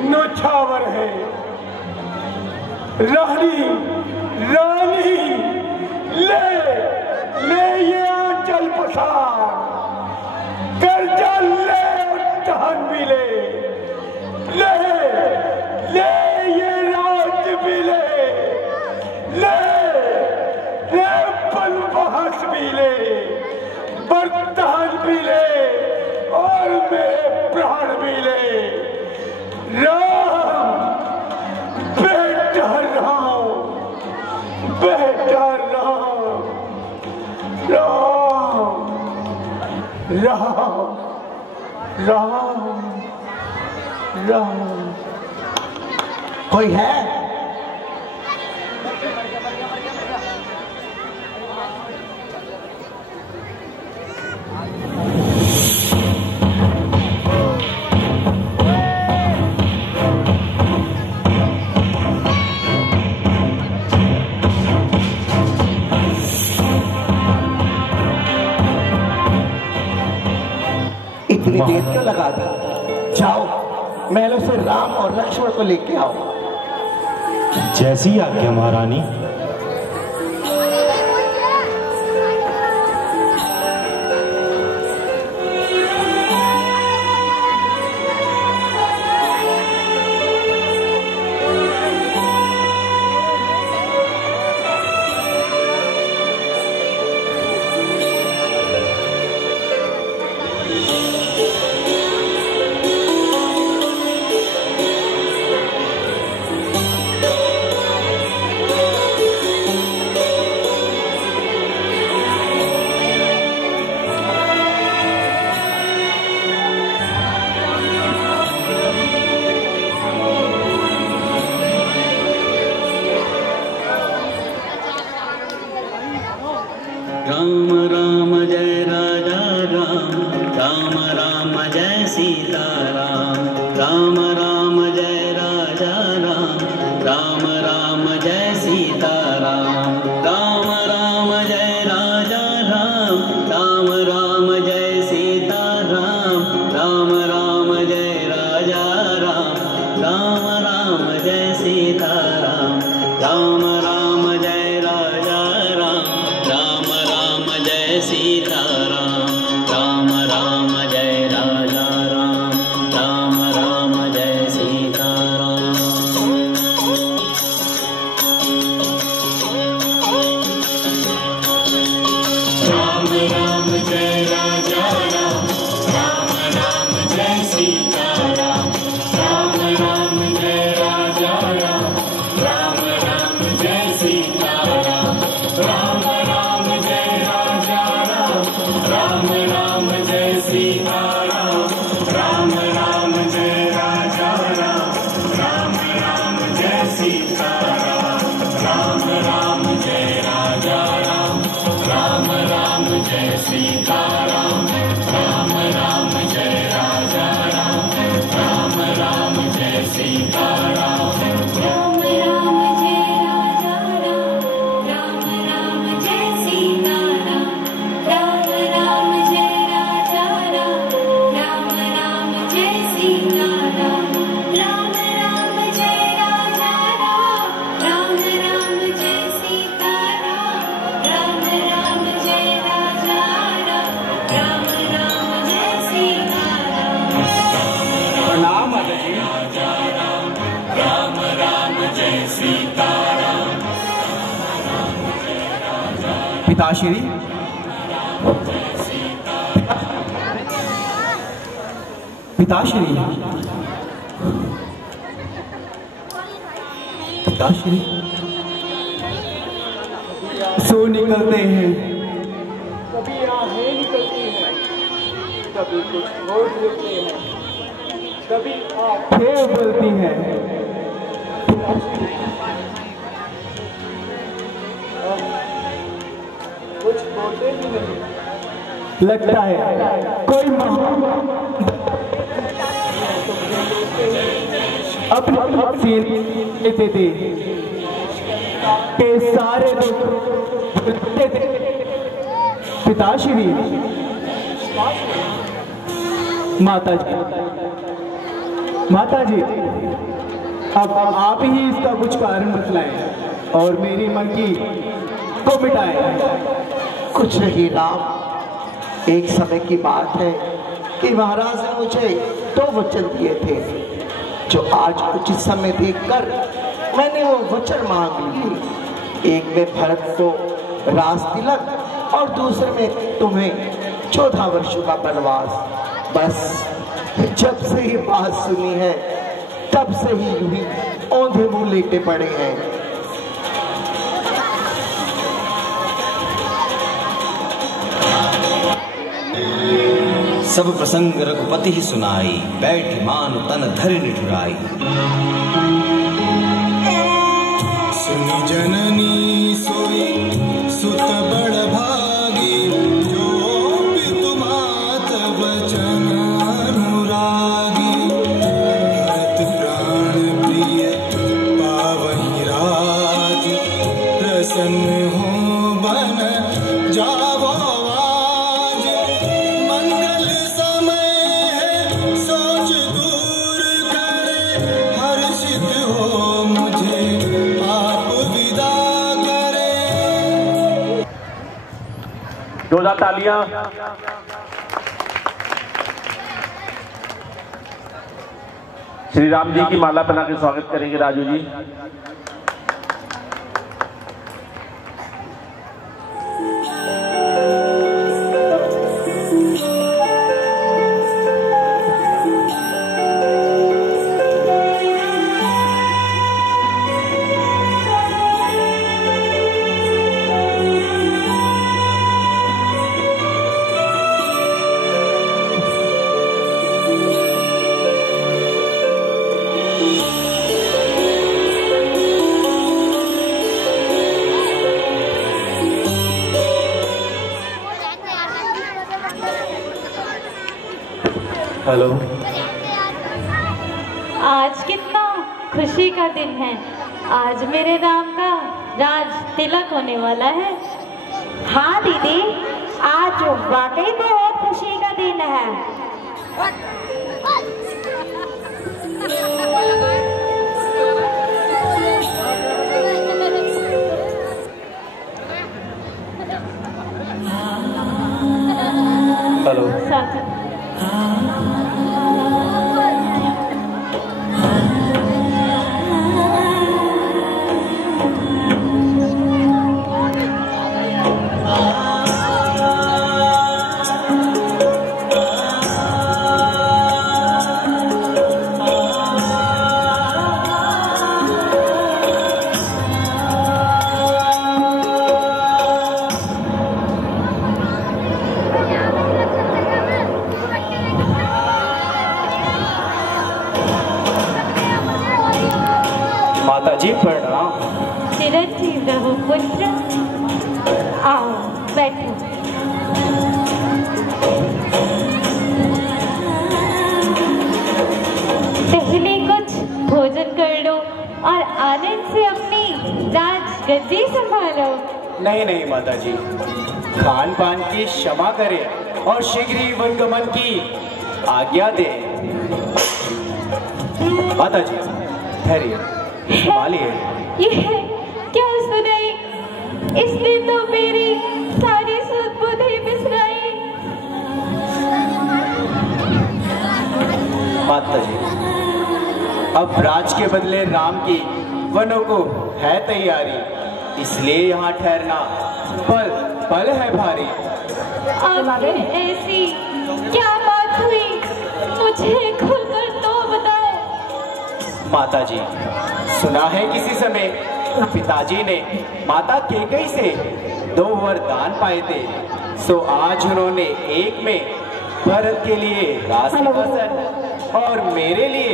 नौछावर है। रानी ले ये आंचल पसार, कर्जा ले और धन भी ले ये राज भी ले पल बहस भी ले, बर्तन भी ले और मेरे प्राण भी ले। राम बेटा राम। कोई है? इतनी देर क्यों लगा दी? जाओ महलों से राम और लक्ष्मण को लेके आओ। जैसी आज्ञा महारानी। राम राम जय राजा राम, राम राम जय सीता राम, राम राम जय राजा राम, राम राम जय सीता राम, राम राम जय राजा राम, राम राम जय सीता राम, राम राम जय राजा राम, राम राम जय सीता राम, राम राम जय राजा राम, राम राम जय सीता राम, राम राम जय राजा राम, राम राम जय सीता राम। राम राम जय राजा राम, राम राम जय सीता राम, राम राम जय राजा राम, राम राम जय सीताराम। राम राम जय राजा राम, राम राम जय सीताराम। राम राम जय राजा राम, राम राम जय सीताराम। राम राम जय राजा राम, राम राम जय सीताराम। राम राम जय राजा राम, राम राम जय सीताराम। राम राम जय राजा राम, राम राम जय सीताराम। राम राम जय राजा राम, राम राम जय सीताराम। प्रणाम माता जी। राम राम जय सीताराम। पिताश्री, पिताश्री, पिताश्री, सो निकलते हैं, कभी आहें निकलती हैं, कभी कुछ और बोलते हैं, कभी आंखें उबलती हैं। कुछ बोलते भी नहीं, लगता है कोई अपने फील लेते थे के सारे दुख भूलते थे। पिताश्री, माता जी, माता जी, अब आप ही इसका कुछ कारण बतलाएं और मेरी मन की को मिटाएं। कुछ नहीं राम, एक समय की बात है कि महाराज ने मुझे 2 वचन दिए थे, जो आज उचित समय देखकर मैंने वो वचन मांग लिए। एक में भरत को राज तिलक और दूसरे में तुम्हें 14 वर्षों का वनवास। बस जब से ये बात सुनी है तब से ही यूं ही औंधे मुंह लेटे पड़े हैं। सब प्रसंग रघुपति ही सुनाई, बैठ मान तन धरि निठुराई। सुनि जननी सोई सुत बड़ भागी, जो पितु मात वचन अनुरागी। भरत प्राण प्रिय पावहि राज, प्रसन्न हो बन जावो आज। मंगल समय है सोच दूर करे, हर्षित हो मुझे आप विदा करे। जोरदार तालियां। श्री राम जी की माला पहना के स्वागत करेंगे राजू जी। हेलो। आज कितना खुशी का दिन है, आज मेरे राम का राज तिलक होने वाला है। हाँ दीदी, आज वाकई बहुत खुशी का दिन है। हेलो। जी प्रणाम। चिरंजीव रहो पुत्र। आओ बैठो। पहले कुछ भोजन कर लो और आनंद से अपनी राज गद्दी संभालो। नहीं नहीं माता जी, खान पान की क्षमा करें और शीघ्र ही वनगमन की आज्ञा दे। माता जी धैर्य संभालिए। ये क्या सुनाई? इसने तो मेरी सारी सुध बुद्धि बिसराई। माता जी, अब राज के बदले राम की वनों को है तैयारी, इसलिए यहाँ ठहरना पल पल है भारी। आपकी ऐसी क्या बात हुई? मुझे खुलकर तो बताओ। माता जी, सुना है किसी समय पिताजी ने माता कैकेयी से 2 वरदान पाए थे, सो आज उन्होंने एक में भरत के लिए राजसिंहासन और मेरे लिए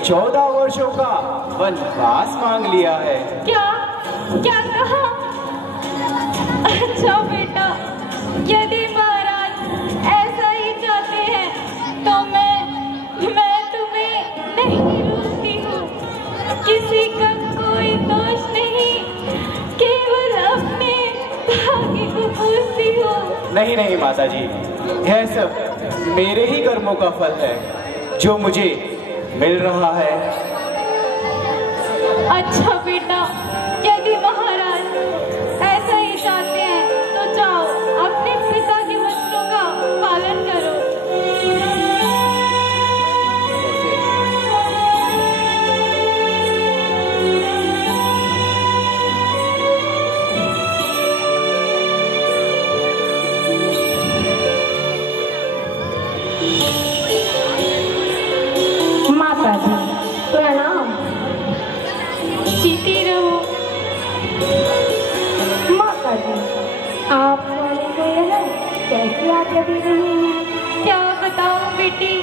14 वर्षों का वनवास मांग लिया है। क्या क्या कहा? अच्छा बेटा, यदि महाराज ऐसा ही चाहते हैं तो मैं तुम्हें नहीं रोकती हूँ। किसी का कोई दोष नहीं, केवल अपने भाग्य को पूछती हूँ। नहीं नहीं माता जी, यह सब मेरे ही कर्मों का फल है जो मुझे मिल रहा है। अच्छा बेटा, यदि महाराज ऐसा ही चाहते हैं तो जाओ अपने पिता के वचनों का पालन करो। माता जी प्रणाम। जीती रहो। माता जी, आप सोने को यह कैसी आज्ञा दे रही हैं? क्या बताऊं बेटी,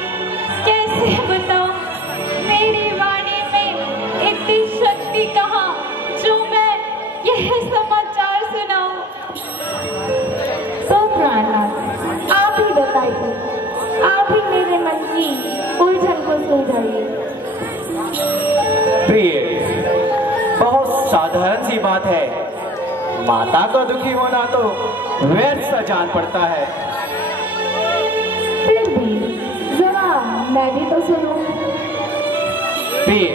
कैसे बताऊं? मेरी वाणी में इतनी शक्ति कहाँ जो मैं यह समाचार सुनाऊं। तो प्राणनाथ, आप ही बताइए, आप ही मेरे मन की उलझन को सुलझाइए। प्रिय, बहुत साधारण सी बात है, माता का दुखी होना तो व्यर्थ सा जान पड़ता है। फिर भी जरा मैं भी तो सुनूं। प्रिय,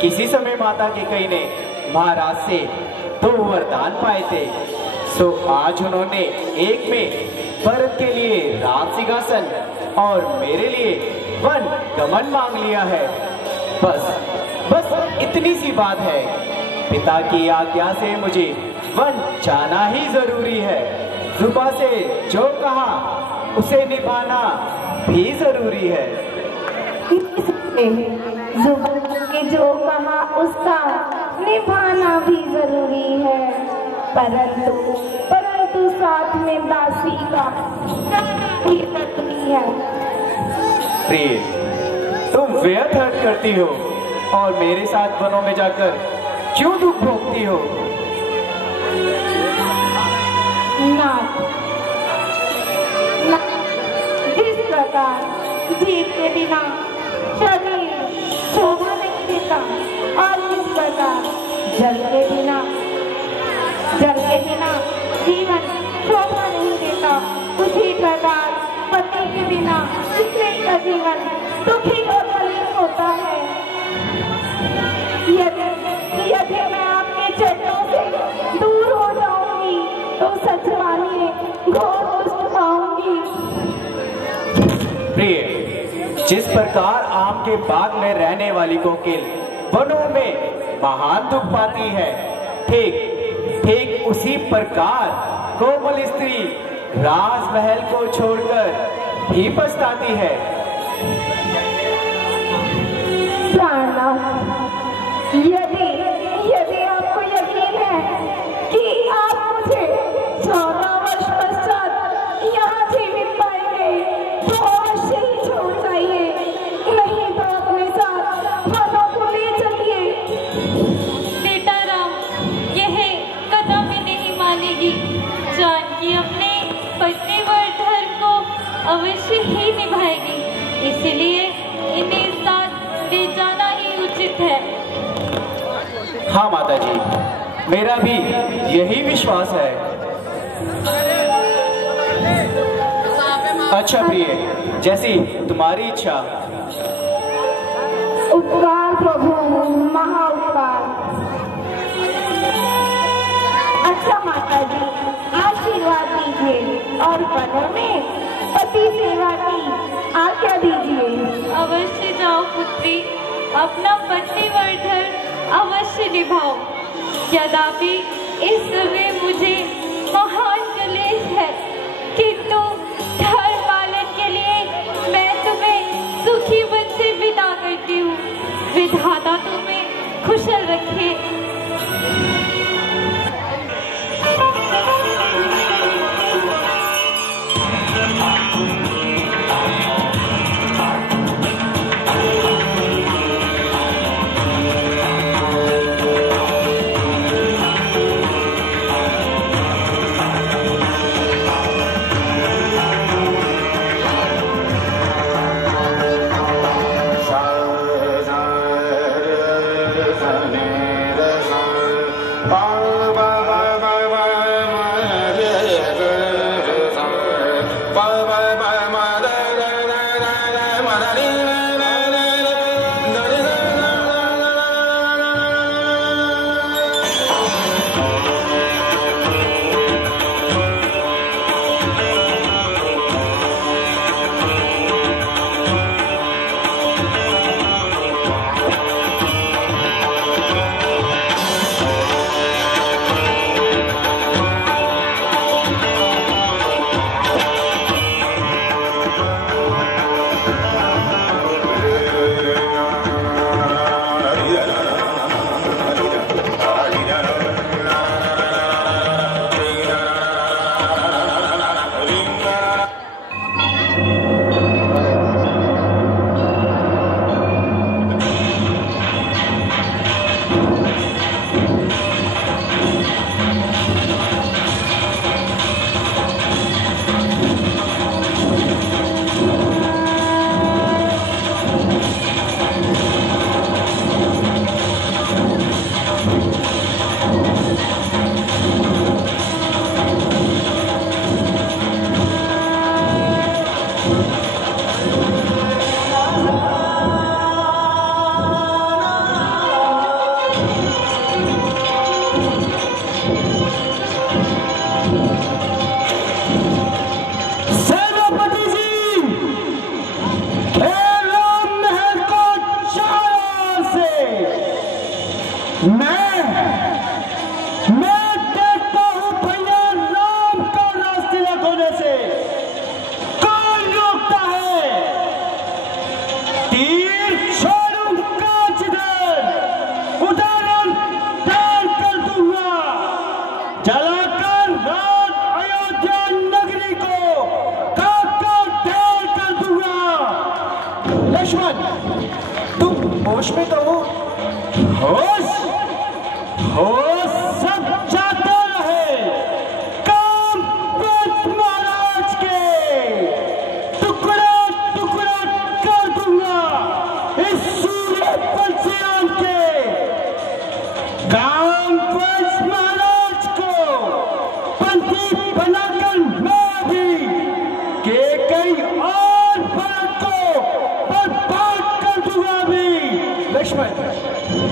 किसी समय माता कैकेयी ने महाराज से 2 वरदान पाए थे, सो आज उन्होंने एक में भरत के लिए राज सिंहासन और मेरे लिए वन गमन मांग लिया है। बस इतनी सी बात है। पिता की आज्ञा से मुझे वन जाना ही जरूरी है। जुबान से जो कहा उसे निभाना भी जरूरी है। जुबान के जो कहा उसका निभाना भी जरूरी है, परंतु साथ में दासी का भी जरूरी है। प्रिय, तुम व्यर्थ हर्ष करती हो और मेरे साथ वनों में जाकर क्यों दुख भोगती हो? जिस प्रकार जीव के बिना शरीर शोभा नहीं देता और जिस प्रकार जल के बिना जीवन शोभा नहीं देता, उसी प्रकार पति के बिना स्त्री का जीवन दुखी और मलिन होता है। यदि मैं आपके चरणों से दूर हो जाऊंगी तो सच मानिए घोर कष्ट पाऊंगी। प्रिय, जिस प्रकार आम के बाग में रहने वाली कोकिल वनों में महान दुख पाती है, ठीक उसी प्रकार कोमल स्त्री राजमहल को छोड़कर भी पछताती है। यदि आपको यकीन है कि आप मुझे 14 वर्ष पश्चात यहाँ जीवित पाएंगे तो अवश्य ही छोड़ जाइए, नहीं तो अपने साथ वनों को ले चलिए। उचित है। हाँ माता जी, मेरा भी यही विश्वास है। अच्छा प्रिय, जैसी तुम्हारी इच्छा। उपकार प्रभु, महा उपकार। अच्छा माता जी, आशीर्वाद दीजिए और वनों में पति सेवा की आज्ञा दीजिए। अवश्य जाओ पुत्री, अपना पतिवर्धन अवश्य निभाओ। यद्यपि इस समय मुझे महान क्लेश है, किंतु धर्म पालन के लिए मैं तुम्हें सुखी मन से विदा करती हूँ। विधाता तुम्हें खुशल रखे।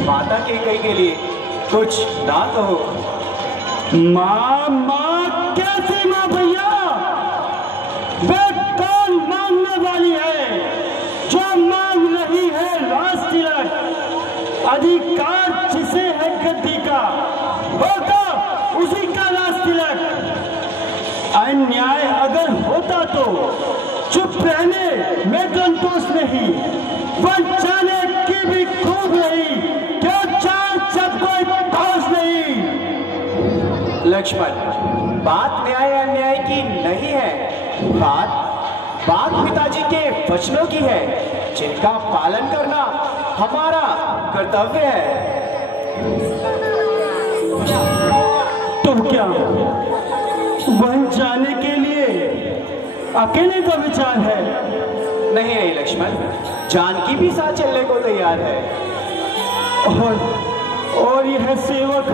माता के कई के लिए कुछ ना कहो। माँ कैसी माँ भैया? वे कौन मांगने वाली है? जो मांग रही है राज तिलक, अधिकार जिसे है गद्दी का, होगा उसी का राज तिलक। अन्याय अगर होता तो चुप रहने में संतोष नहीं, बचाने की भी खूब नहीं, क्या चाहे जब कोई पास नहीं। लक्ष्मण, बात न्याय अन्याय की नहीं है, बात पिताजी के वचनों की है, जिनका पालन करना हमारा कर्तव्य है। तो क्या वन जाने के लिए अकेले का विचार है? नहीं नहीं लक्ष्मण, जानकी भी साथ चलने को तैयार है। और यह सेवक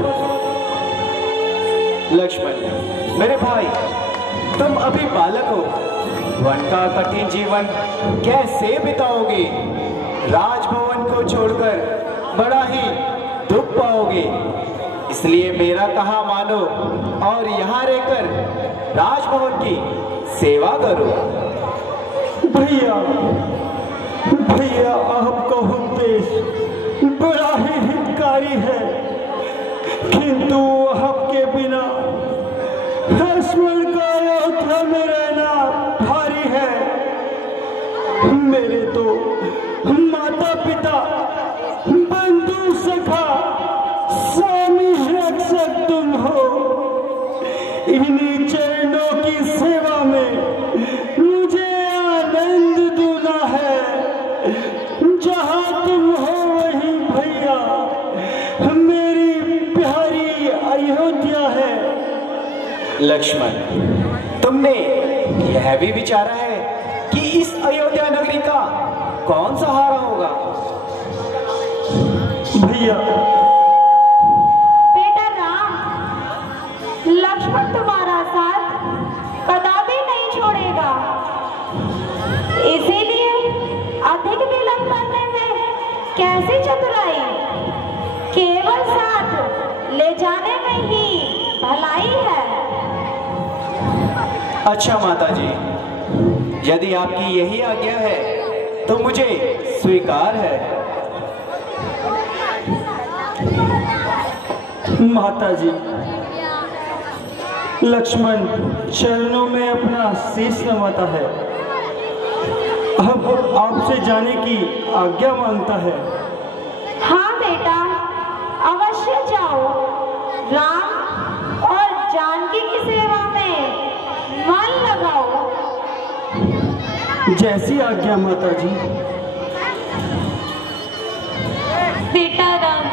लक्ष्मण मेरे भाई, तुम अभी बालक हो, वन का कठिन जीवन कैसे बिताओगे? राजभवन को छोड़कर बड़ा ही दुख पाओगे, इसलिए मेरा कहा मानो और यहाँ रहकर राजभवन की सेवा करो। भैया आपका उपदेश बड़ा ही हितकारी है, किंतु आपके बिना लक्ष्मण का अयोध्या में रहना भारी है। मेरे तो माता पिता, बंधु सखा, स्वामी रक्षक तुम हो। इन्हीं चरणों की सेवा में मुझे आनंद दूना है। जहाँ तुम हो वहीं भैया मेरी प्यारी अयोध्या है। लक्ष्मण, तुमने यह भी विचारा है कि इस अयोध्या नगरी का कौन सहारा होगा? भैया बेटा राम, लक्ष्मण तुम्हारा साथ कदापि नहीं छोड़ेगा, इसीलिए अधिक विलंब करने में कैसी चतुराई, केवल साथ ले जाने में ही भलाई है। अच्छा माता जी, यदि आपकी यही आज्ञा है तो मुझे स्वीकार है। माता जी, लक्ष्मण चरणों में अपना शीश नवाता है, अब आपसे जाने की आज्ञा मांगता है। हाँ बेटा, अवश्य जाओ। राम और जानकी की सेवा में मन लगाओ। जैसी आज्ञा माता जी। बेटा राम,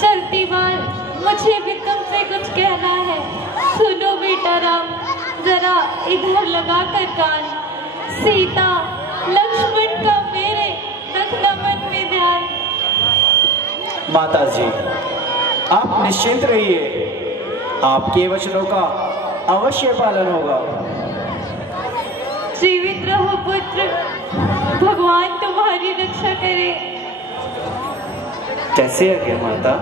चलती बार मुझे भी तुमसे कुछ कहना है, सुनो बेटा राम, जरा इधर लगा कर कान। सीता लक्ष्मण का मेरे रखना मन में ध्यान। माता जी, आप निश्चिंत रहिए, आपके वचनों का अवश्य पालन होगा। जीवित रहो पुत्र, भगवान तुम्हारी रक्षा करे। कैसे आज्ञा माता।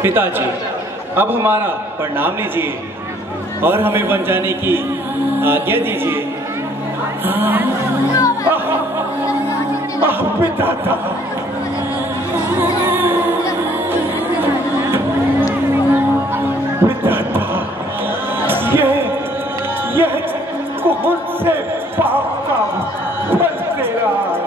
पिताजी, अब हमारा प्रणाम लीजिए और हमें बन जाने की आज्ञा दीजिए। पिताता, पिताता, यह कौन से पाप का फल दे रहा है?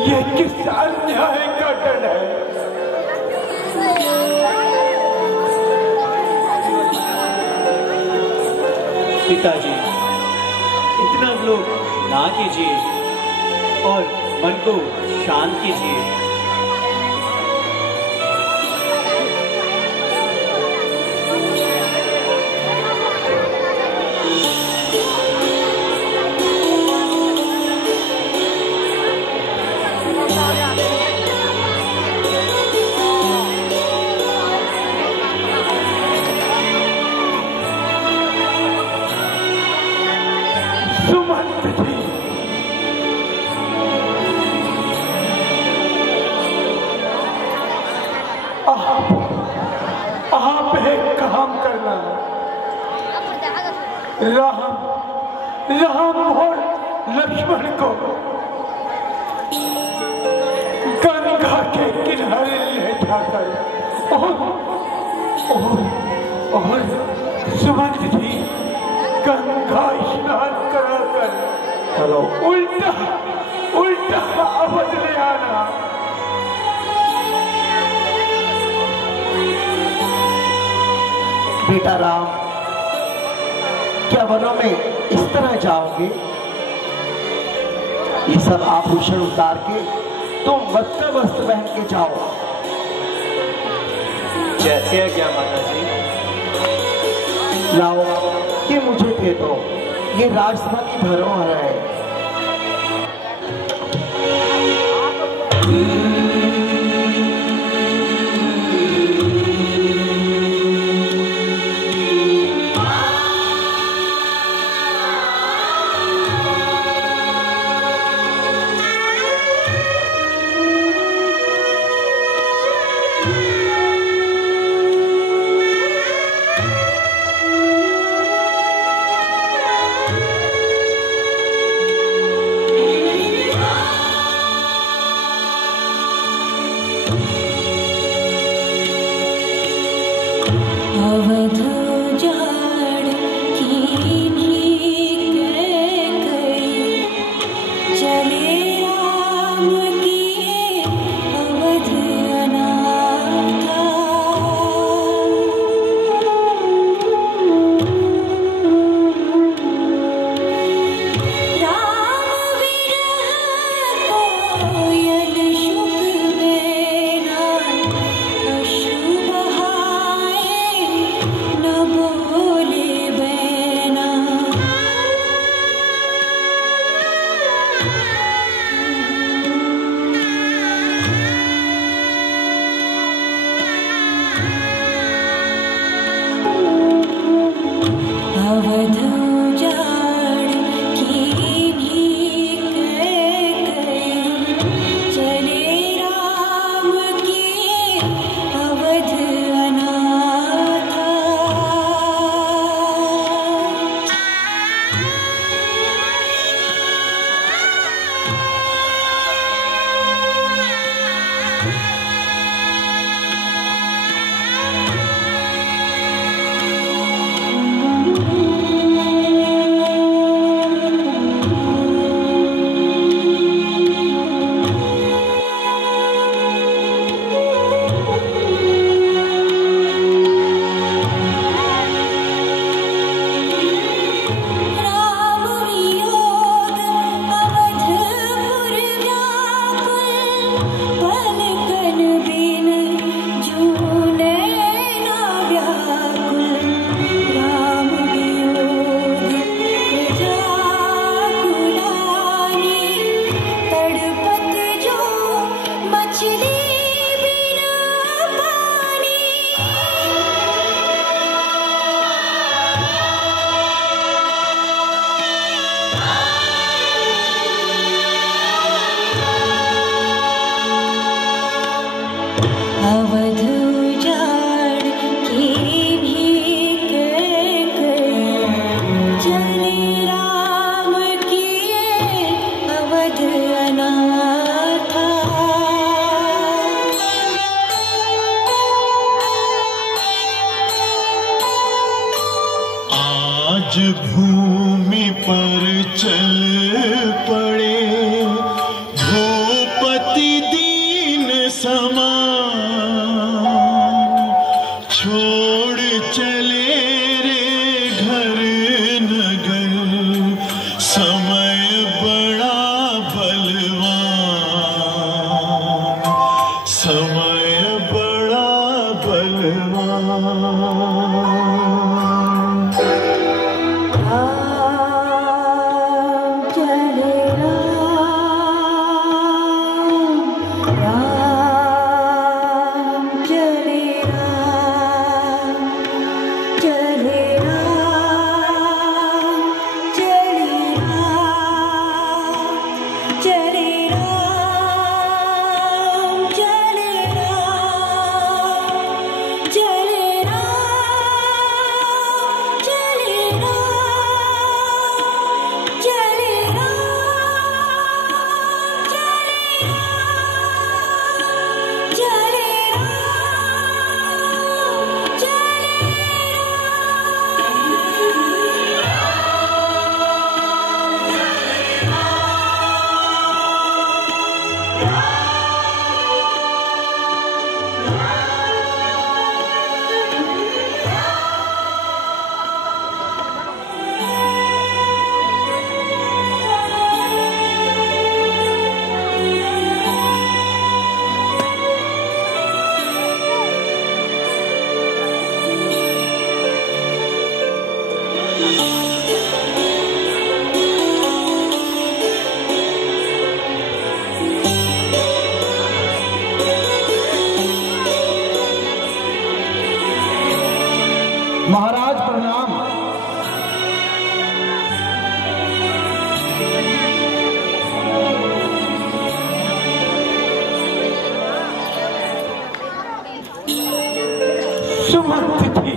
ये किस अन्याय का दंड है? पिताजी, इतना लोग ना कीजिए और मन को शांत कीजिए। सुमंत जी, आप एक काम करना, राम और लक्ष्मण को गंगा के किनारे ले जाकर और सुमंत जी गंगा स्नान कराकर उल्टा अवध ले आना। बेटा राम, क्या वनों में इस तरह जाओगे? ये सब आभूषण उतार के तुम वस्त्र पहन के जाओ। जैसे आज्ञा माता जी। लाओ, ये मुझे दे दो, ये राजसभा की धरोहर है। आज भूमि पर चल पड़े भूपति दीन समान, छोड़ चले रे घर महाराज प्रणाम। सुमंतिथि,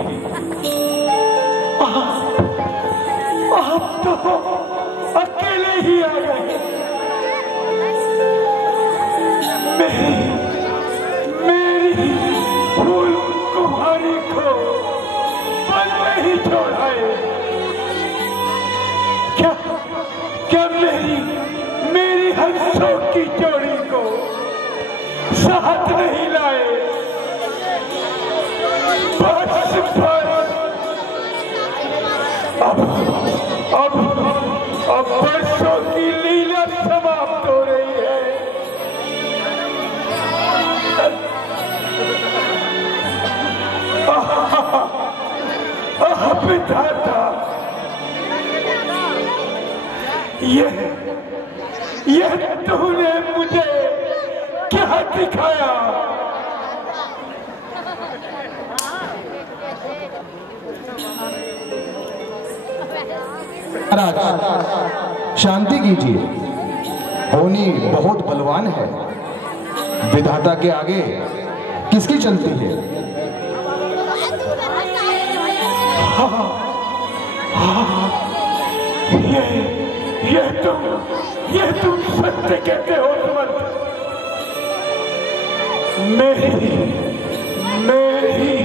आप तो अकेले ही आ गए। मेरी फूल कुमारी को पल में ही छोड़ाए। क्या मेरी हंसों की जोड़ी को साथ नहीं लाए। बस अब वर्षों की लीला समाप्त हो रही है। विधाता, ये तूने मुझे क्या दिखाया? महाराज शांति कीजिए, होनी बहुत बलवान है। विधाता के आगे किसकी चलती है? ये तुम सत्य कहते हो सुमंत। मेरी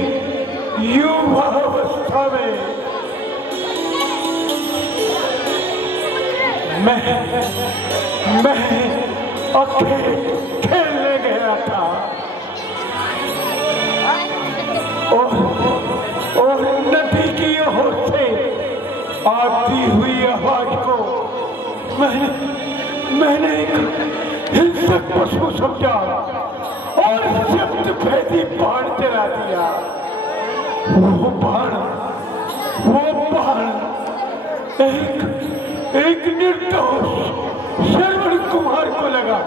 युवावस्था में मैं अकेले खेलने गया था और नदी की ओर से आती हुई आवाज को मैंने एक हिंसक पशु समझा और शब्द भेदी बाण चला दिया। वो बाण एक निर्दोष श्रवण कुमार को लगा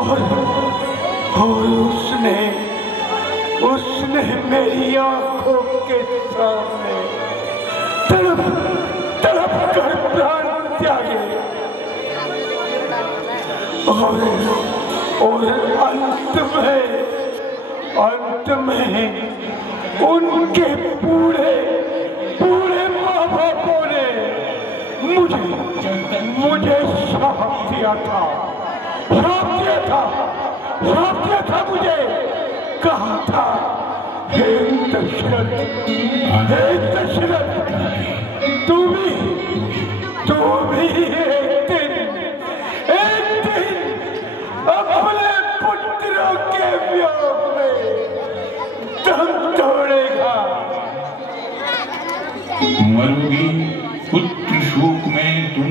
और उसने मेरी आंखों के सामने तड़प कर प्राण त्यागे और अंत में उनके पूरे माँ बापों ने मुझे श्राप दिया था मुझे। कहा था, हे दशरथ, तू भी एक दिन अपने पुत्रों के वियोग में दम तोड़ेगा। मरूंगी पुत्र शोक में तुम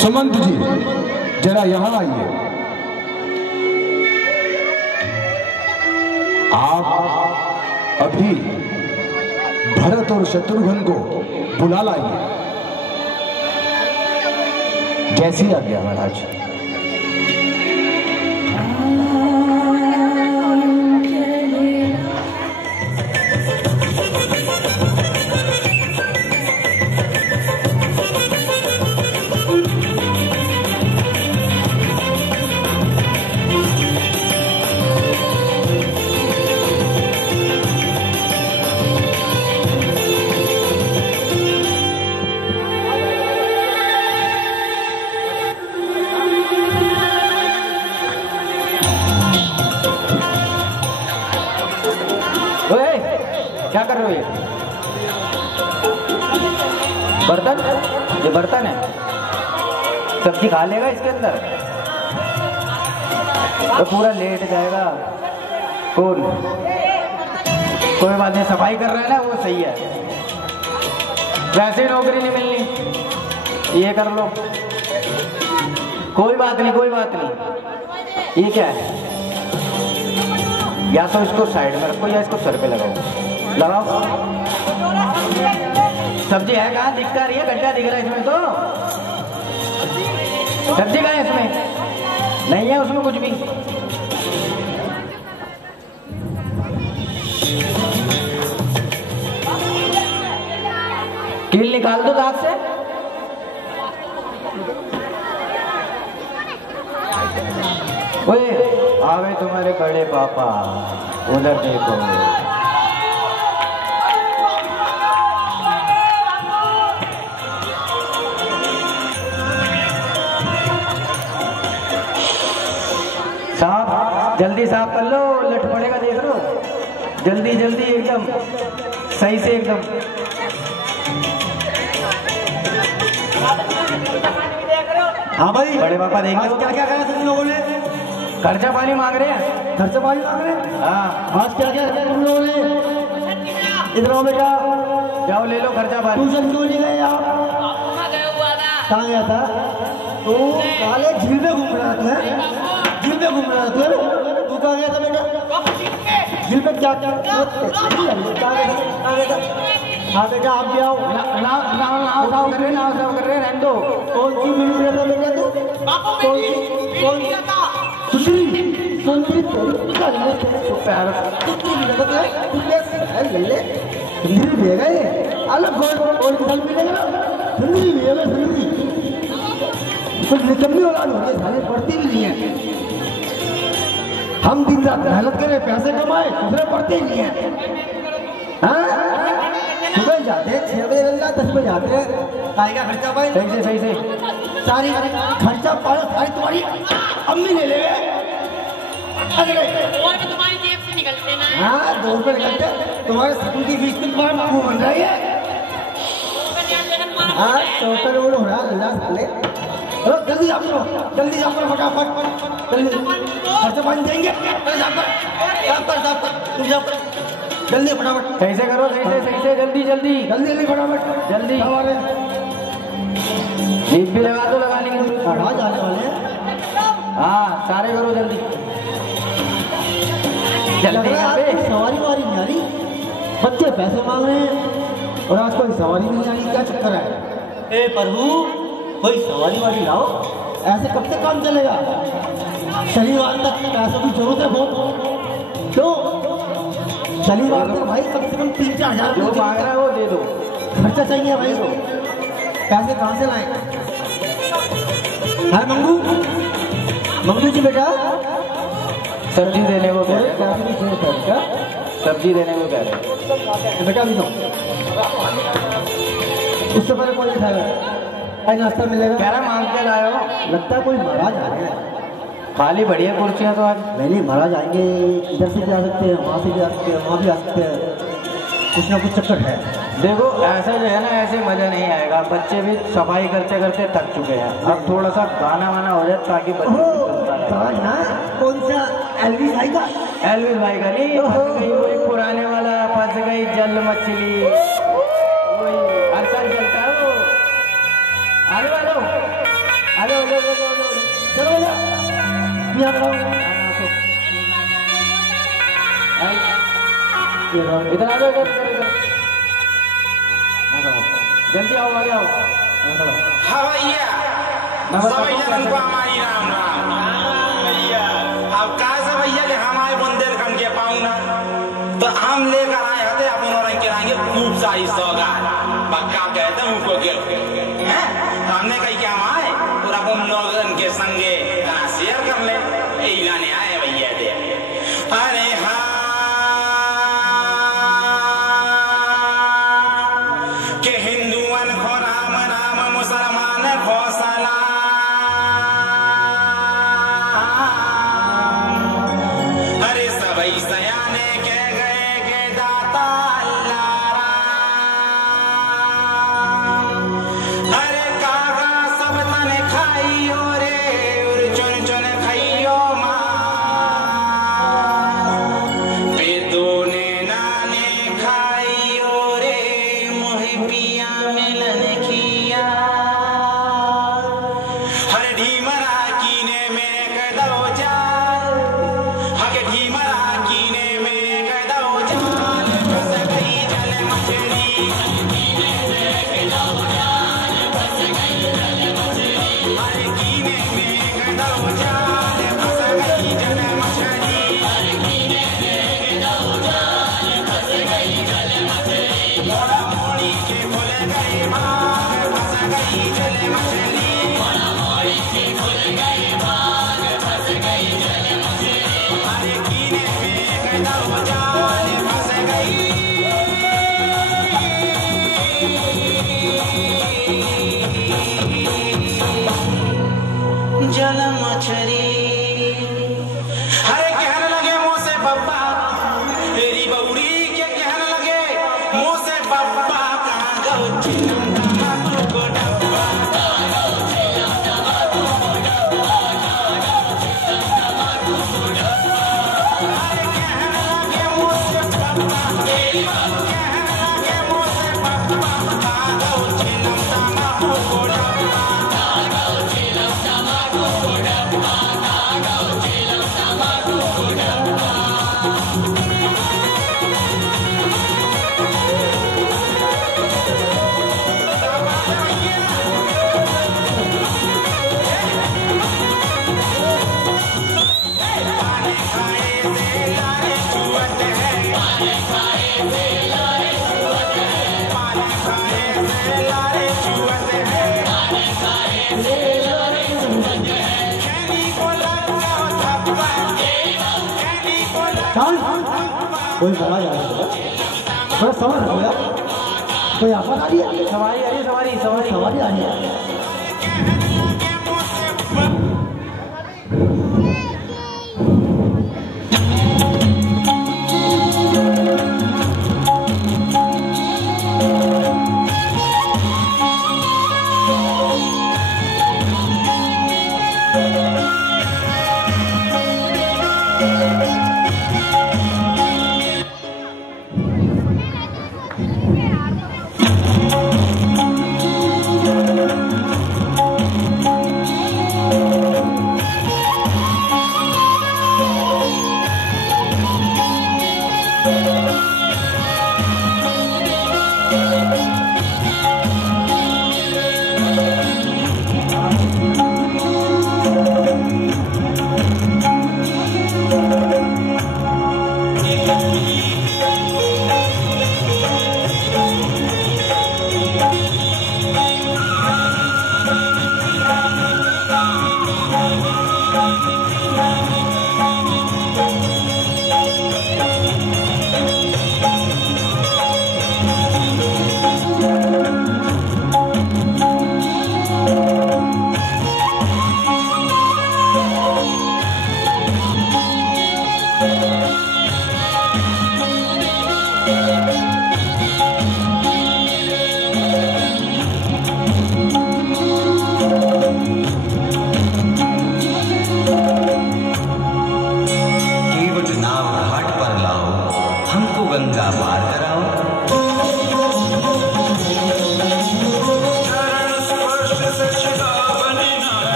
सुमंत जी जरा यहां आइए। आप अभी भरत और शत्रुघ्न को बुला लाइए। जैसी आज्ञा महाराज। क्या कर रहे हो? बर्तन, ये बर्तन है, सब्जी खा लेगा इसके अंदर तो पूरा लेट जाएगा। कौन? कोई बात नहीं, सफाई कर रहा है ना, वो सही है। वैसे ही नौकरी नहीं मिलनी, ये कर लो। कोई बात नहीं, कोई बात नहीं। ये क्या है? या तो इसको साइड में रखो या इसको सर पे लगाओ। लगाओ। सब्जी है कहाँ? दिखता रही है, गड्ढा दिख रहा है इसमें तो। सब्जी कहाँ है इसमें? नहीं है उसमें कुछ भी। कील निकाल दो दाग से। ओए आवे तुम्हारे बड़े पापा, उधर देखो। साफ, जल्दी साफ कर लो, लट पड़ेगा देख लो। जल्दी जल्दी एकदम सही से एकदम। हाँ भाई, बड़े पापा देख लो। क्या क्या कहा तुम लोगों ने? खर्चा पानी मांग रहे हैं। खर्चा पानी मांग रहे हैं? हाँ। आज क्या क्या किया तुम लोगों ने? इधर आओ बेटा, जाओ ले लो खर्चा पानी। ट्यूशन क्यों नहीं गए आप? कहाँ गया था? तो काले झील में घूम रहा था। झील में घूम रहा था। तू कहाँ गया था बेटा? झील में क्या क्या? हाँ बेटा आप भी आओ। नाव साफ कर रहे हैं, रहने दो। कौन सी मिल रहा था बेटा तू? कौन सी? कौन सी? निकम्मी औलाद हो गए, साले पढ़ती भी नहीं है। हम दिन रात मेहनत करें, पैसे कमाए, दूसरे पढ़ते ही नहीं है। सुबह जाते हैं 6 बजे, 10 बजे आते हैं। काय का खर्चा पाए? सही से सारी खर्चा पाए सारी तुम्हारी अम्मी ले ले। तुम्हारी जेब से निकलते ना। हाँ 2 रुपए निकलते। तुम्हारे स्कूल की फीस में तुम्हारा मुंह बन रही है। हाँ टोटल रोड हो रहा है। जल्दी आप करो, जल्दी आप करो फटाफट। जल्दी खर्चा पानी देंगे। जल्दी फटाफट। सही से करो, सही से जल्दी जल्दी फटाफट जल्दी। जीप भी लगा दो, लगाने की महाराज आने वाले हैं। हाँ सारे करो जल्दी जल्दी। सवारी वारी नहीं आ रही, बच्चे पैसे मांग रहे हैं और आज कोई सवारी नहीं आ रही। क्या चक्कर है? ए प्रभु कोई सवारी वारी लाओ। ऐसे कब तक काम चलेगा? शनिवार तक पैसों की जरूरत है बहुत। क्यों? शनिवार तक भाई कम से कम 3-4 हजार जो मांग रहा है वो दे दो। खर्चा चाहिए भाई, पैसे कहाँ से लाए? हाँ मंगू जी बेटा, सब्जी देने को कह रहे। सब्जी देने को कह रहे बेटा। भी दो, उससे पहले कौन खाएगा? नाश्ता मिलेगा। कह रहा मांग के लाए हो। लगता है कोई महाराज आ गया। खाली बढ़िया कुर्सियाँ तो आज नहीं महाराज आएंगे। इधर से भी आ सकते हैं, वहाँ से भी आ सकते हैं, वहाँ भी आ सकते हैं। कुछ ना कुछ चक्कर है। देखो ऐसा जो है ना, ऐसे मजा नहीं आएगा। बच्चे भी सफाई करते करते थक चुके हैं। अब थोड़ा सा गाना वाना हो जाए ताकि ना। कौन सा? एल्विस भाई का? एल्विस भाई का नहीं, वही पुराने वाला फंस गई जल मछली, वही हर साल चलता है वो। आगे वालों चलो बेटा यहाँ खड़ा हो। इधर आ जाओ, इधर जल्दी आओ, आगे आओ। हाँ भैया, भैया तुमको हमारी राम राम भैया। अब कहा से भैया कि हमारे बंदेर कम के पाऊँ ना, तो हम लेकर आए थे अपन और गिराएंगे खूब सारी सौगात। पक्का कहते हैं उनको हमने कही क्या आए और अपन लोग उनके संगे शेयर कर ले, यही लाने आए भैया दे। अरे हाँ कि हिंदुअन को राम राम, मुसलमान को सलाम। अरे सबई सयाने के गए के दाता अल्लाह राम। अरे कागा सब तन खाइयो रे और चुन चुन खाइयो मां। पेदो ने नाने खाइयो रे मोहे पिया मिलन किया। हर ढीमरा कीने में कदो जाल, हके ढीमरा कीने में कदो जाल। फंस गई जल मछली, हर कीने में कदो जाल। फंस गई जल मछली, मोड़ा मोड़ी के खुल गए भाग। फंस गई जल मछली, हर कीने में कदो जाल। फंस गई जल मछली। अरे कहने लगे मुँह से बब्बा, तेरी बउरी के कहने लगे मुँह से बब्बा। कहाँ गो चिलम तम्बाकू को डब्बा, अरे कहने लगे मुँह से बब्बा, कहने लगे मुँह से बब्बा। कहाँ गो चिलम तम्बाकू को डब्बा, कोई समाज आ रहा है, थोड़ा समझ रखो यार। कोई आफत आ रही है, सवारी आ रही है, सवारी आ रही है।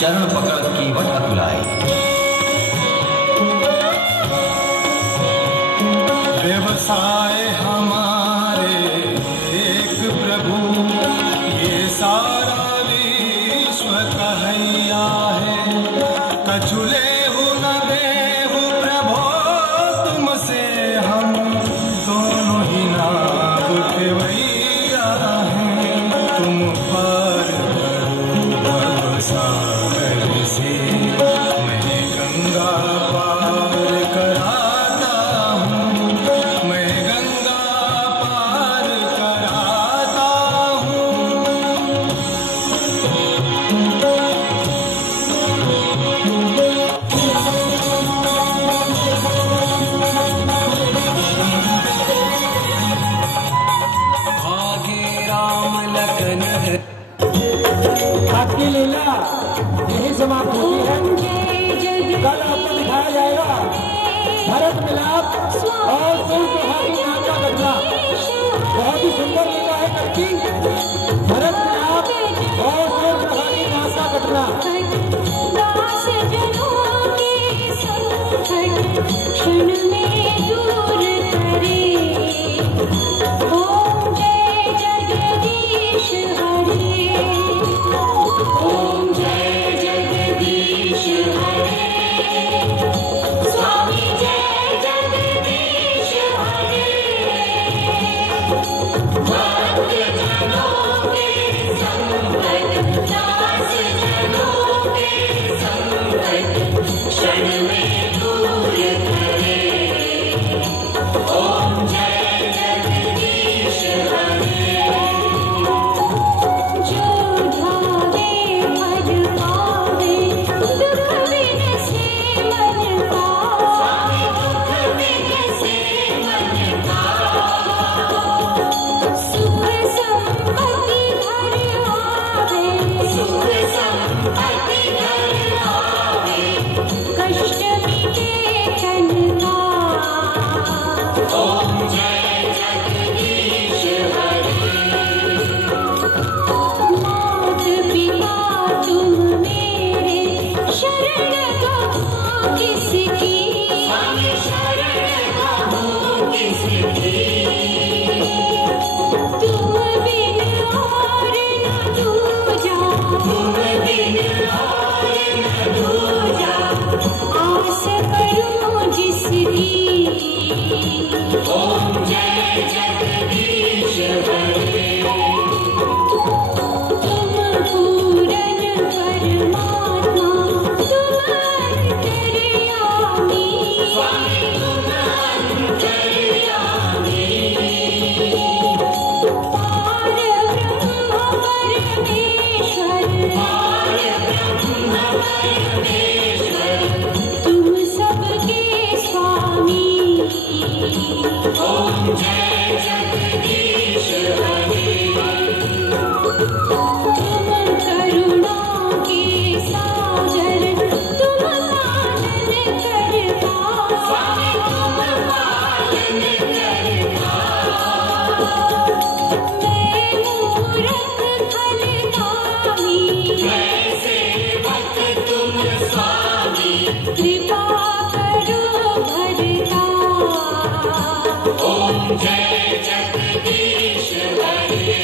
चरण पकड़ कीवट अतुलाई। व्यवसाय हमारे एक प्रभु, ये सारा विश्व कहैया है। कछुले न देहु प्रभो तुमसे, हम दोनों ही नाव खेवैया हैं। तुम पार करो भव सागर से, मैं गंगा पार कराता हूँ, मैं गंगा पार कराता हूँ। भागे राम लगन है। आपकी लीला यही समाप्त होती है। कल आपको दिखाया जाएगा भरत मिलाप और सूर्यप्रभा की नाम का घटना। बहुत ही सुंदर लीला है कल की। भरत मिलाप और सूर्यप्रभा की नाम का घटना। क्षण में दूर करे, ओम जय जगदीश हरे, ओम जय जगदीश हरे, स्वामी जय जगदीश हरे। भक्त जनों के संकट, दास जनों के संकट, क्षण में दूर करे, ओम जय जगदीश हरे। जो ढावे हर पावे, दुख बिन से मन का, स्वामी दुख बिन से मन का। सुख संपत्ति घर आवे, सुख संपत्ति घर आवे, कष्ट मिटे तन का, ओम जय जगदीश हरे। मात पिता तुम मेरे, शरण कहाँ किसकी, स्वामी शरण कहाँ किसकी। तुम बिन और न दूजा, तुम बिन और न दूजा, आस करूं जिसकी, ओम जय जगदीश हरे। तुम पूरन परमात्मा, तुम अंतर्यामी, स्वामी तुम अंतर्यामी। पार ब्रह्म परमेश्वर, पार ब्रह्म परमेश्वर, तुम सबके स्वामी, ओम जय जगदीश हरे। तुम करुणा के सागर, तुम पालन करता, स्वामी तुम पालन करता। मैं मूरख फलदामी, मैं सेवक तुम स्वामी, कृपा करो भरता, ओम जय जगदीश हरे।